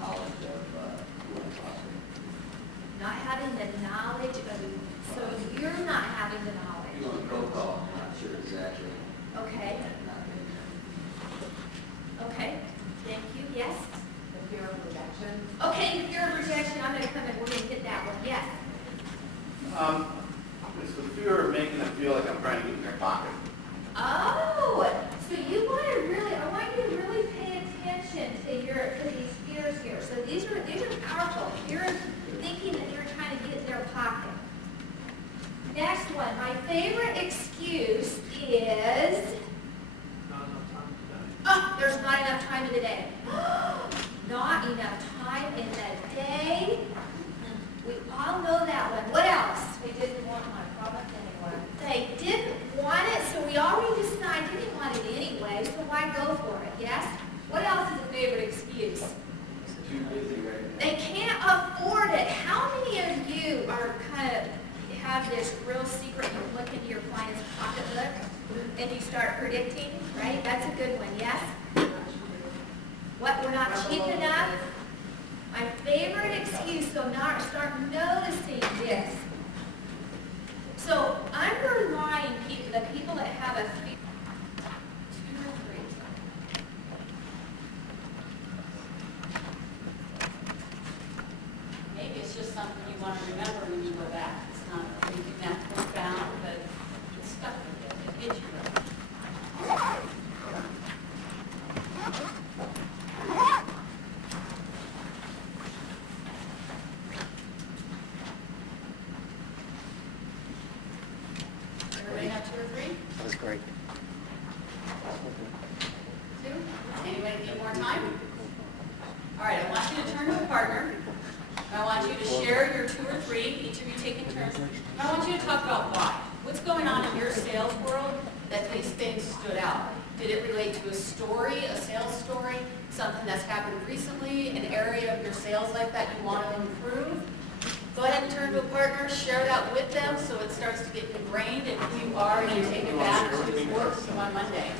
Knowledge of who I'm talking Not having the knowledge of, so you're not having the knowledge. to. Doing protocol, I'm not sure exactly. Okay, okay, thank you, yes. The fear of rejection. Okay, fear of rejection, I'm gonna come and we're gonna hit that one, yes. It's the fear of making them feel like I'm trying to get in their pocket. Oh, so you want to really, I want you to really pay attention to these fears here. So these are powerful. Fear of thinking that you're trying to get in their pocket. Next one, my favorite excuse is, oh, there's not enough time in the day. Not enough time in the day. We all know that one. What else? They didn't want my product anymore. They didn't want it, so we already decided they didn't want it anyway, so why go for it, yes? What else is a favorite excuse? Too busy right now. They can't afford it. How many of you are kind of have this real secret, you look into your client's pocketbook and you start predicting, right? That's a good one, yes? What, we're not cheap enough? My favorite excuse, so now start noticing this. So underlying people, the people that have a fear, 2 or 3. Maybe it's just something you want to remember when you go back. It's not anything that profound, but it's stuck with you. It gets you there. Everybody have 2 or 3? That was great. 2? Anybody need more time? All right, I want you to turn to a partner. I want you to share your 2 or 3, each of you taking turns. And I want you to talk about why. What's going on in your sales world that these things stood out? Did it relate to a story, a sales story, something that's happened recently, an area of your sales life that you want to improve? go ahead and turn to a partner, share that with them so it starts to get ingrained, and you are going to take it back to work on Monday.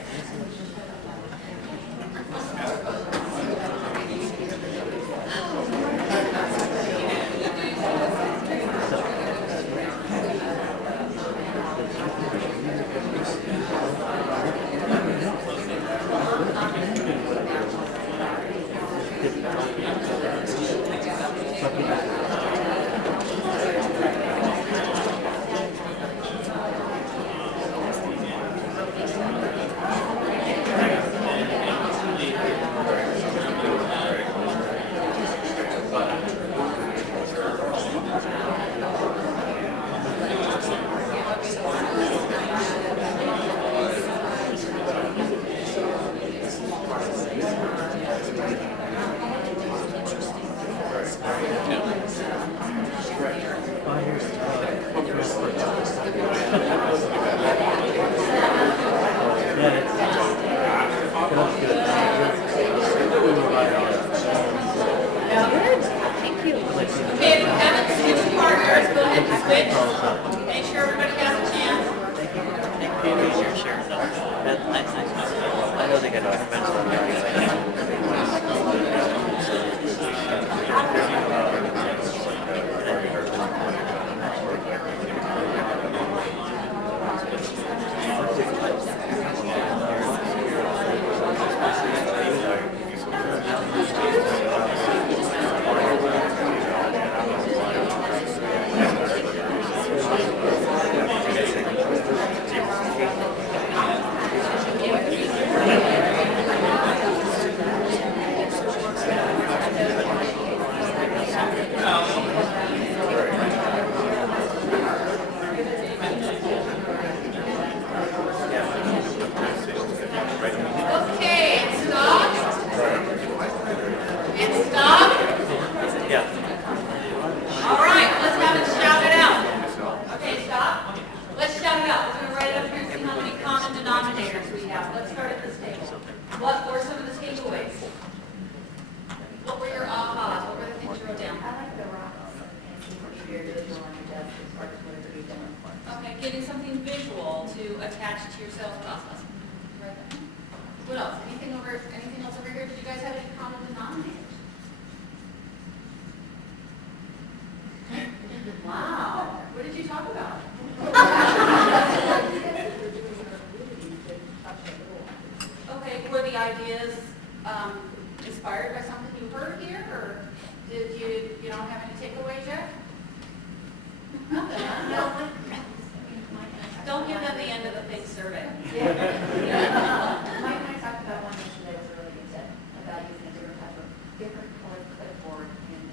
Okay, if you haven't switched partners, go ahead and switch. Make sure everybody has a chance. I know they got Okay, and stop. And stop. All right, let's have it shout it out. Okay, stop. Let's shout it out. We're going to write it up here and see how many common denominators we have. Let's start at this table. What were some of the takeaways? What were your ahas? What were the things you wrote down? I like the rocks and see what you're visual on your desk as far as whatever you're doing for. Okay, getting something visual to attach to your sales process. Right there. What else? Anything else over here? Did you guys have any common denominators? Wow. What did you talk about? Okay, were the ideas inspired by something you heard here, or did you don't have any takeaways yet? Nothing, huh? No. Don't give them the end of the thing survey. Mike and I talked about one yesterday, was a really good tip, about using a different colored clipboard in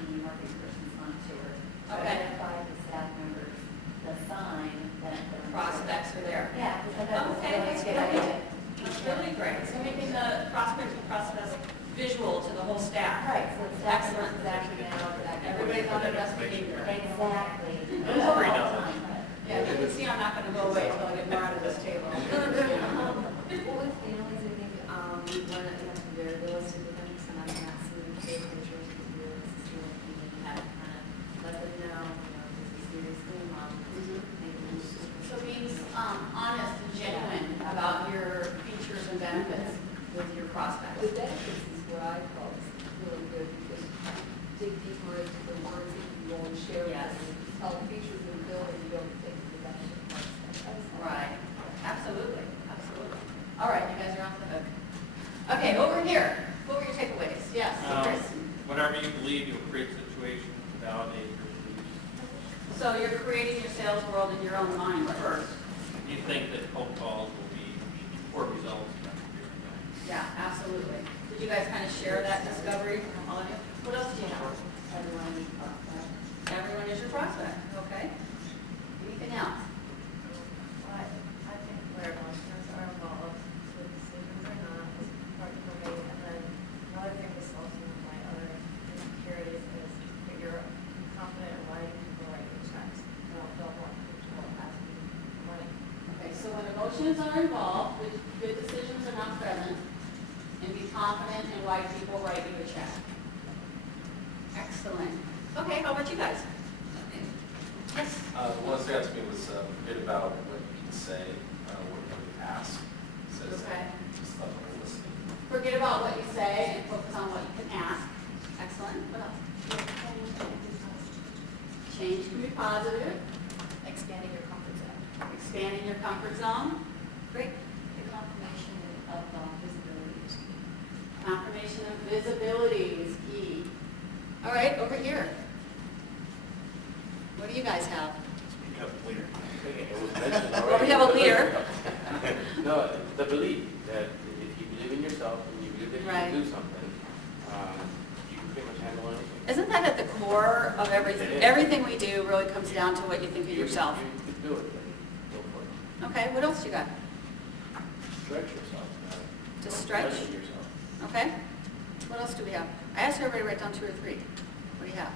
the marketing person's monitor. Okay. Identify the staff members, the sign that the Prospects are there. Yeah. Okay, that's great. That's really great. So making the prospecting process visual to the whole staff. Right, so it's Excellent. exactly now, Everybody's on their best behavior. Exactly. Yeah, you can see I'm not going to go away until I get more out of this table. Well, with families, I think, we want to have to be very realistic with them, so I'm not seeing big pictures, because we really see what we have to kind of let them know, this is seriously mom. So being honest and genuine about your features and benefits with your prospects. The benefits is what I call is really good, because dig deeper into the words that you want to share with Yes. them. Tell the features of the building, you don't think the benefit parts. Right. Absolutely. Absolutely. All right, you guys are off the hook. Okay, over here. What were your takeaways? Yes, Chris. Whatever you believe, you'll create situations to validate your beliefs. So you're creating your sales world in your own mind first. You think that cold calls will be poor results. Yeah, absolutely. Did you guys kind of share that discovery from all of you? What else do you have? Everyone is prospect. Everyone is your prospect, okay? Anything else? I think where emotions are involved, with decisions or not, is important for me. And then another thing is also my other insecurities is that you're confident in writing people write your checks. Don't want people asking for money. Okay, so when emotions are involved, good decisions are not present, and be confident in why people write you a check. Excellent. Okay, how about you guys? stood out to me was forget about what you can say, what you can ask. Says Okay. just about the whole listening. Forget about what you say and focus on what you can ask. Excellent. What else? Change can be positive. Expanding your comfort zone. Expanding your comfort zone. Great. The confirmation of visibility is key. Confirmation of visibility is key. All right, over here. What do you guys have? Speak up, leader. Well, we have a leader. No, the belief that if you believe in yourself and you believe that you Right. can do something, you can pretty much handle anything. Isn't that at the core of everything? It is. Everything we do really comes down to what you think of yourself. You can do it, then go for it. Okay, what else you got? Stretch yourself. To stretch? Question yourself. Okay. What else do we have? I asked everybody to write down 2 or 3. What do you have?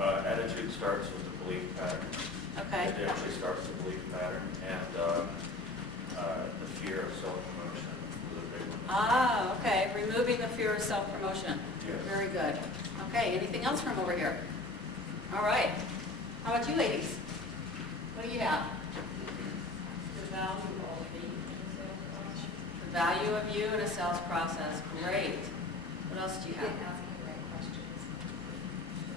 I have attitude starts with the belief pattern. Okay. It actually starts with the belief pattern, and the fear of self-promotion was a big one. Ah, okay. Removing the fear of self-promotion. Yes. Very good. Okay, anything else from over here? All right. How about you ladies? What do you have? The value of being in the sales process. The value of you in a sales process. Great. What else do you have? Asking the right questions.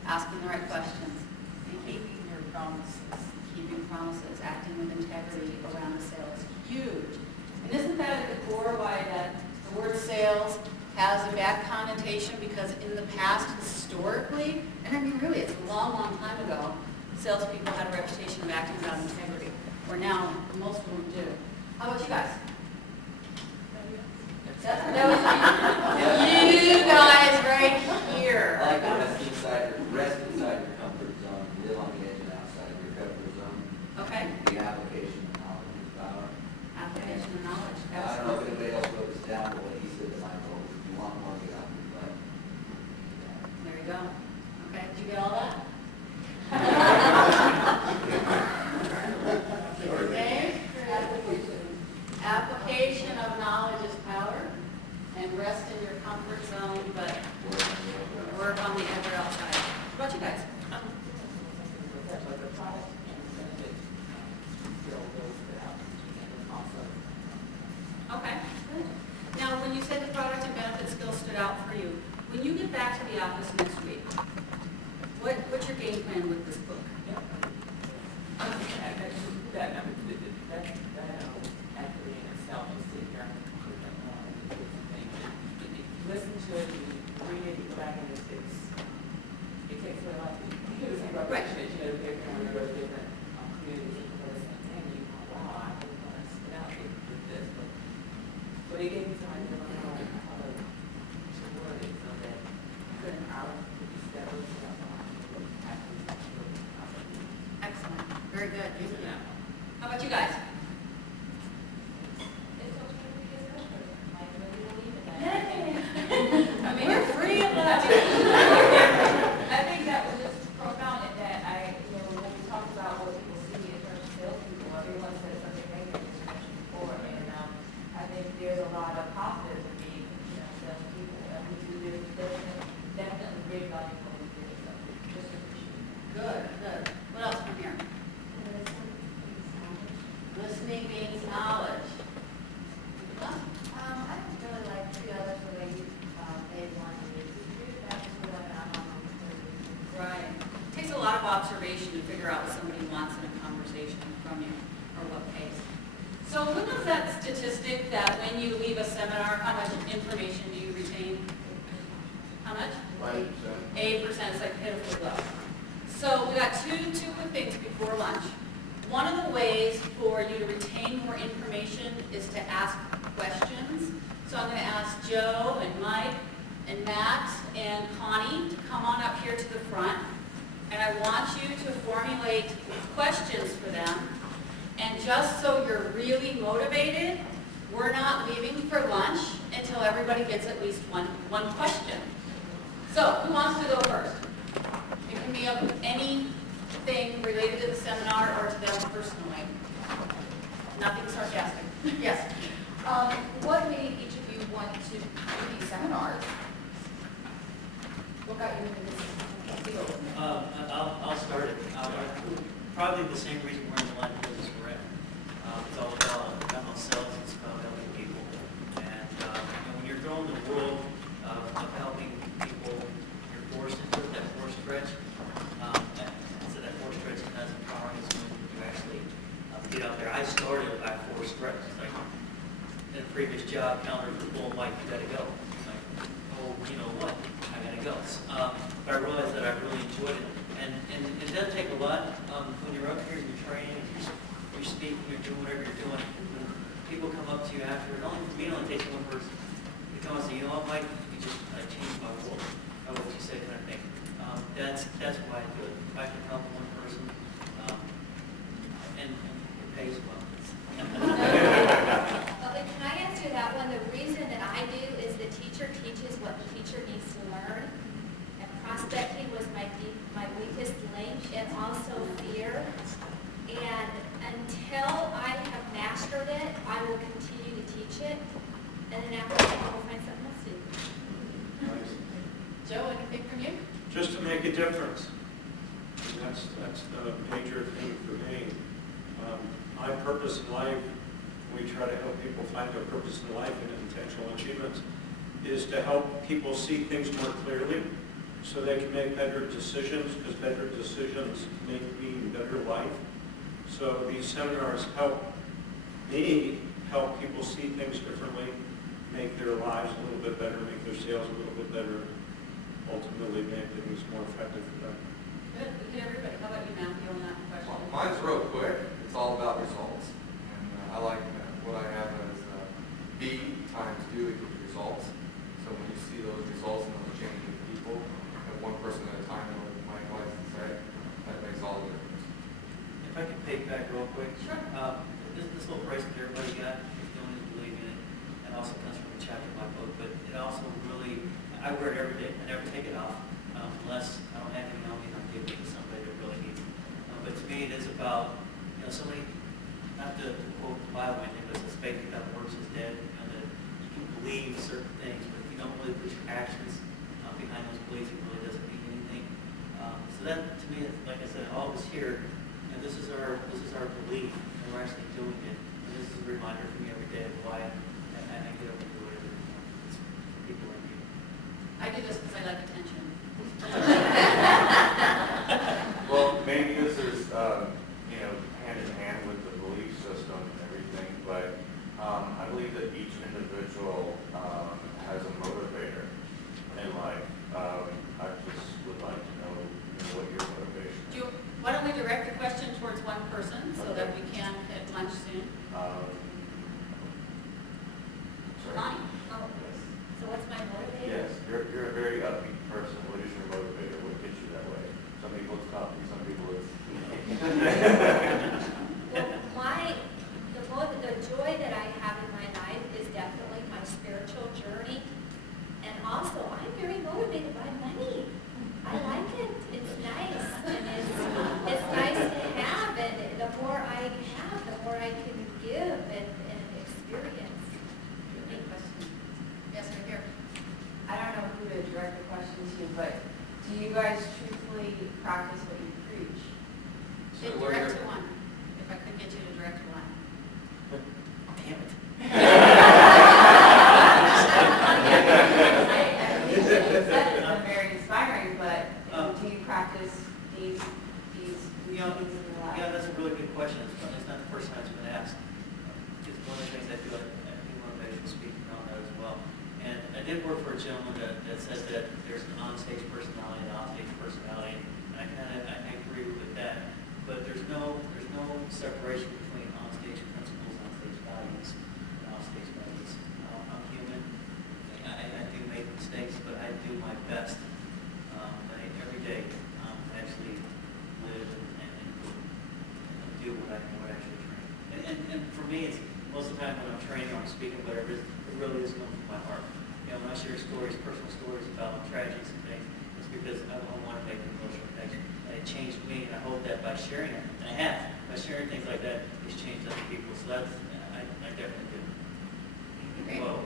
Asking the right questions. Keeping your promises. Keeping promises, acting with integrity around the sale is huge. And isn't that at the core why that the word sales has a bad connotation? Because in the past, historically, and I mean really, it's a long, long time ago, salespeople had a reputation of acting without integrity, where now most of them do. How about you guys? That was you guys right here. I like to rest inside your comfort zone, live on the edge and outside of your comfort zone. Okay. The application of knowledge is power. Application of knowledge. I don't know if anybody else wrote this down, but what he said to my vote, if you want more, get out of your butt. There you go. Okay, did you get all that? Okay. Application of knowledge is power, and rest in your comfort zone, but work on the edge or outside. What about you guys? Okay, good. Now, when you said the product and benefit skills stood out for you, when you get back to the office next week, what's your game plan with this book? Actually in itself, you sit here and listen to it, you read it, you go back and it takes away a lot. Right. Everyone goes to different communities and places, and you go, wow, I really want to sit out with this, but it gave me time to learn how to word it so that I would be stepping up Excellent. Very good. Thank you. How about you guys? It's okay to be a salesperson. I really believe in that. I mean, we're free of that. I think that was just profound in that when we talk about what people see in terms of salespeople, everyone says something negative, as you mentioned before, and I think there's a lot of positives in being, salespeople, and we do this, definitely great value for what we do, so just appreciate it. Good, good. What else from here? Listening means knowledge. I don't really like the others the way they want to use it. That's what I'm on. Right. It takes a lot of observation to figure out what somebody wants in a conversation from you, or what pace. So what is that statistic that when you leave a seminar, how much information do you retain? How much? 5%. 8%, it's like pitifully low. So we got two quick things before lunch. One of the ways for you to retain more information is to ask questions. So I'm going to ask Joe and Mike and Matt and Connie to come on up here to the front. And I want you to formulate questions for them. And just so you're really motivated, we're not leaving for lunch until everybody gets at least one question. So who wants to go first? It can be of anything related to the seminar or to them personally. Nothing sarcastic. Yes. What made each of you want to do these seminars? What got you into this field? I'll start it. Probably the same reason we're in the line of business we're in. It's all about sales, it's about helping people. And when you're throwing the world of helping people, you're forced into that forced stretch. So that forced stretch is not as empowering as when you actually get out there. I started by forced stretch. It's like in a previous job, calendars were full, Mike, you gotta go. Like, oh, you know what? I gotta go. But I realized that I really enjoyed it. And it does take a lot when you're up here and you're training and you're speaking, you're doing whatever you're doing. When people come up to you after, it only for me, it only takes one person to come and say, you know what, Mike, you just changed my world by what you said kind of thing. That's why I do it. If I can help one person, and it pays well. Well, but can I answer that one? The reason that I do is the teacher teaches what the teacher needs to learn. And prospecting was my weakest link, and also fear. And until I have mastered it, I will continue to teach it. And then after that, I will find something else to do. Joe, anything from you? Just to make a difference. And that's the major thing for me. My purpose in life, we try to help people find their purpose in life and intentional achievements, is to help people see things more clearly so they can make better decisions, because better decisions mean better life. So these seminars help me help people see things differently, make their lives a little bit better, make their sales a little bit better, ultimately make things more effective for them. Good, we get everybody. How about you, Matthew, on that question? Mine's real quick. It's all about results. And I like what I have as B times do equals results. So when you see those results and those changes in people, and one person at a time, what Mike likes to say, that makes all the difference. If I could piggyback real quick. Sure. This little price that everybody got, if you don't even believe in it, it also comes from a chapter of my book, but it also really, I wear it every day. I never take it off unless I don't have anything on me and I'm giving it to somebody that really needs it. But to me, it is about, somebody, not to quote the Bible, anything, but it's faith without works is dead. That you can believe certain things, but if you don't really put your actions behind those beliefs, it really doesn't mean anything. So that, to me, like I said, all of us here, this is our belief, and we're actually doing it. And this is a reminder for me every day of why I get up and do whatever it's for people like you. I do this because I like attention. Well, maybe this is, hand in hand with the belief system and everything, but I believe that each individual has a motivator in life. I just would like to know what your motivation is. Why don't we direct the question towards one person so that we can hit lunch soon? Sorry. Connie? Oh, so what's my motivator? Yes, you're a very upbeat person. What is your motivator? What gets you that way? Some people it's coffee, some people it's... Well, the joy that I have in my life is definitely my spiritual journey. And also, I'm very motivated by money. I like it. It's nice. And it's nice to have. And the more I have, the more I can give and experience. Any questions? Yes, right here. I don't know who to direct the question to, but do you guys truthfully practice what you preach? Direct to one. If I could get you to direct to one. Damn it. It's been very inspiring, but do you practice these things in your life? Yeah, that's a really good question. It's not the first time it's been asked. It's one of the things I do. I do motivational speaking on that as well. And I did work for a gentleman that says that there's an on-stage personality and an off-stage personality, and I agree with that. But there's no separation between on-stage principles, on-stage values, and off-stage values. I'm human. I do make mistakes, but I do my best. Every day, actually live and do what I actually train. And for me, it's most of the time when I'm training or I'm speaking, whatever, it really is coming from my heart. When I share stories, personal stories about tragedies and things, it's because I want to make an emotional connection. And it changed me, and I hope that by sharing it, and I have, by sharing things like that, it's changed other people. So that's, I definitely do. Okay. Whoa.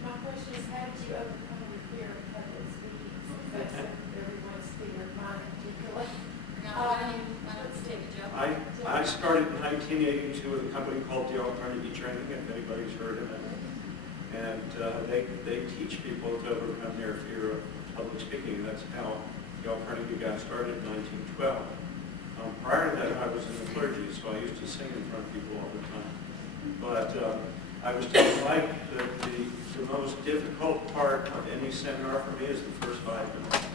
My question is, how did you overcome your fear of public speaking? Since that's everyone's fear, mine particularly. Let's take it, Joe. I started in 1982 with a company called Dale Carnegie Training, if anybody's heard of it. And they teach people to overcome their fear of public speaking. That's how Dale Carnegie got started in 1912. Prior to that, I was in the clergy, so I used to sing in front of people all the time. But I was told, Mike, that the most difficult part of any seminar for me is the first 5 minutes.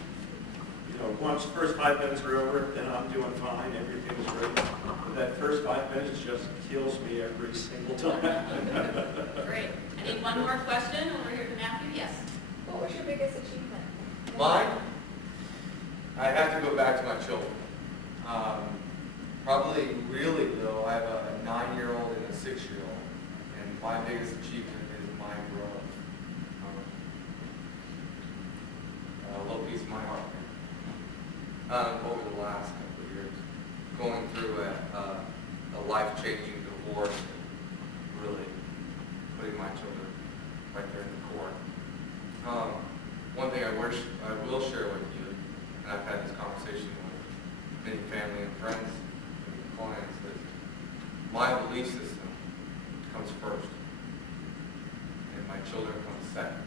You know, once the first 5 minutes are over, then I'm doing fine, everything's great. But that first 5 minutes just kills me every single time. Great. I need one more question over here to Matthew. Yes. What was your biggest achievement? Mine? I have to go back to my children. Probably really though, I have a 9-year-old and a 6-year-old, and my biggest achievement is my growth. A little piece of my heart. Over the last couple of years, going through a life-changing divorce, and really putting my children right there in the core. One thing I will share with you, and I've had this conversation with many family and friends and clients, is my belief system comes first, and my children come second.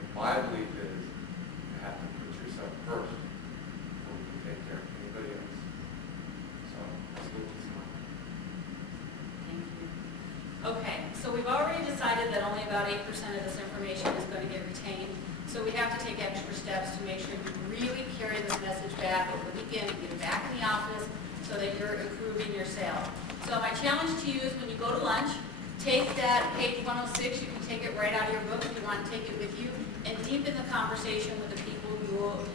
And my belief is you have to put yourself first before you can take care of anybody else. So that's a little piece of mine. Thank you. Okay, so we've already decided that only about 8% of this information is going to get retained. So we have to take extra steps to make sure you really carry this message back over the weekend and get it back in the office so that you're improving your sale. So my challenge to you is when you go to lunch, take that page 106, you can take it right out of your book if you want to take it with you, and deepen the conversation with the people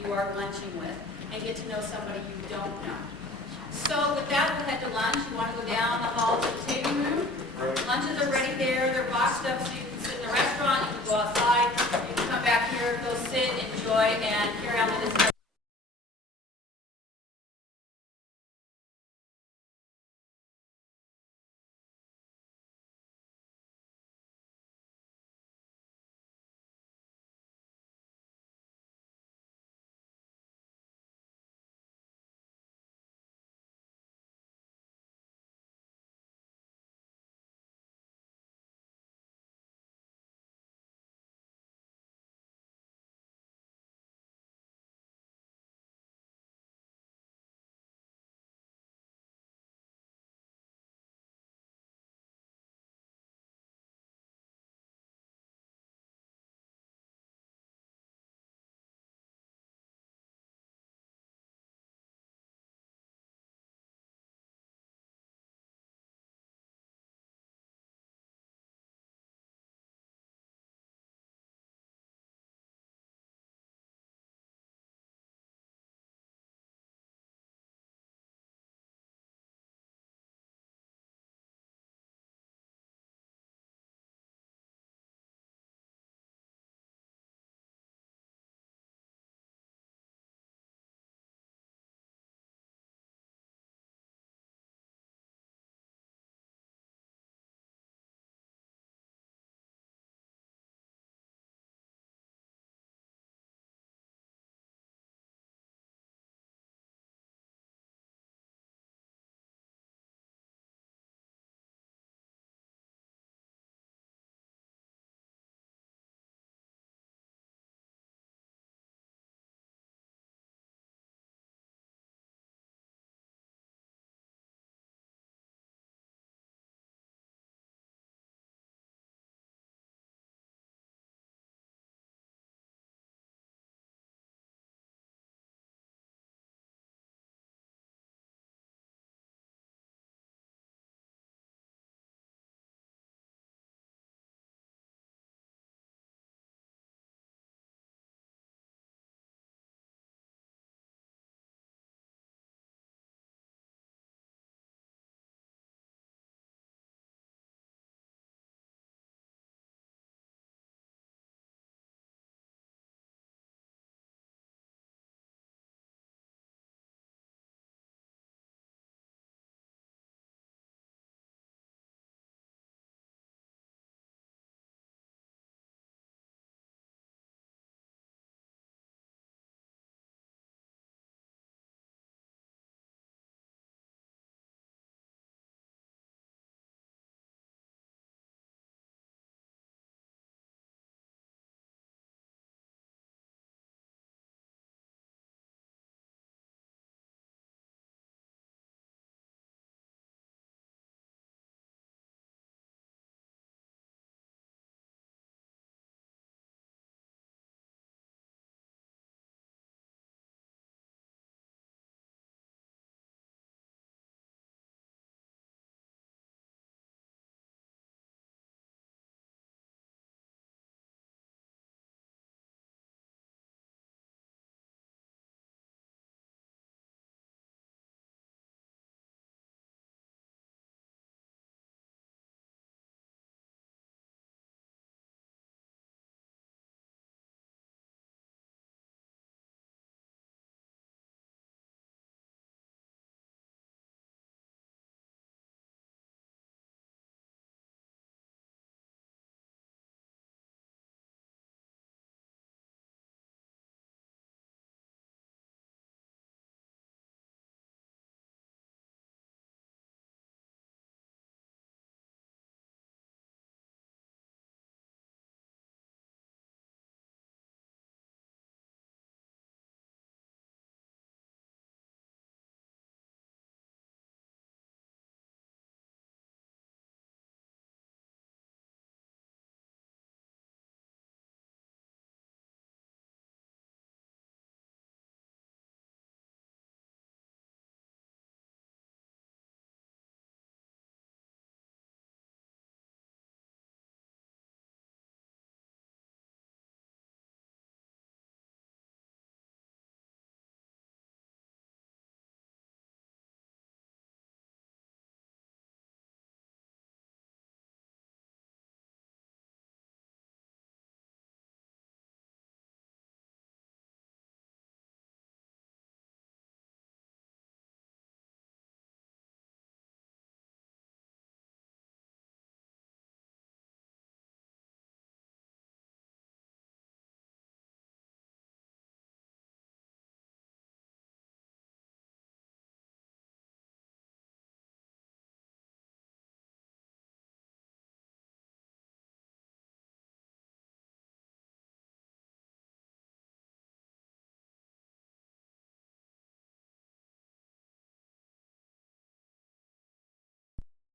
you are lunching with and get to know somebody you don't know. So with that,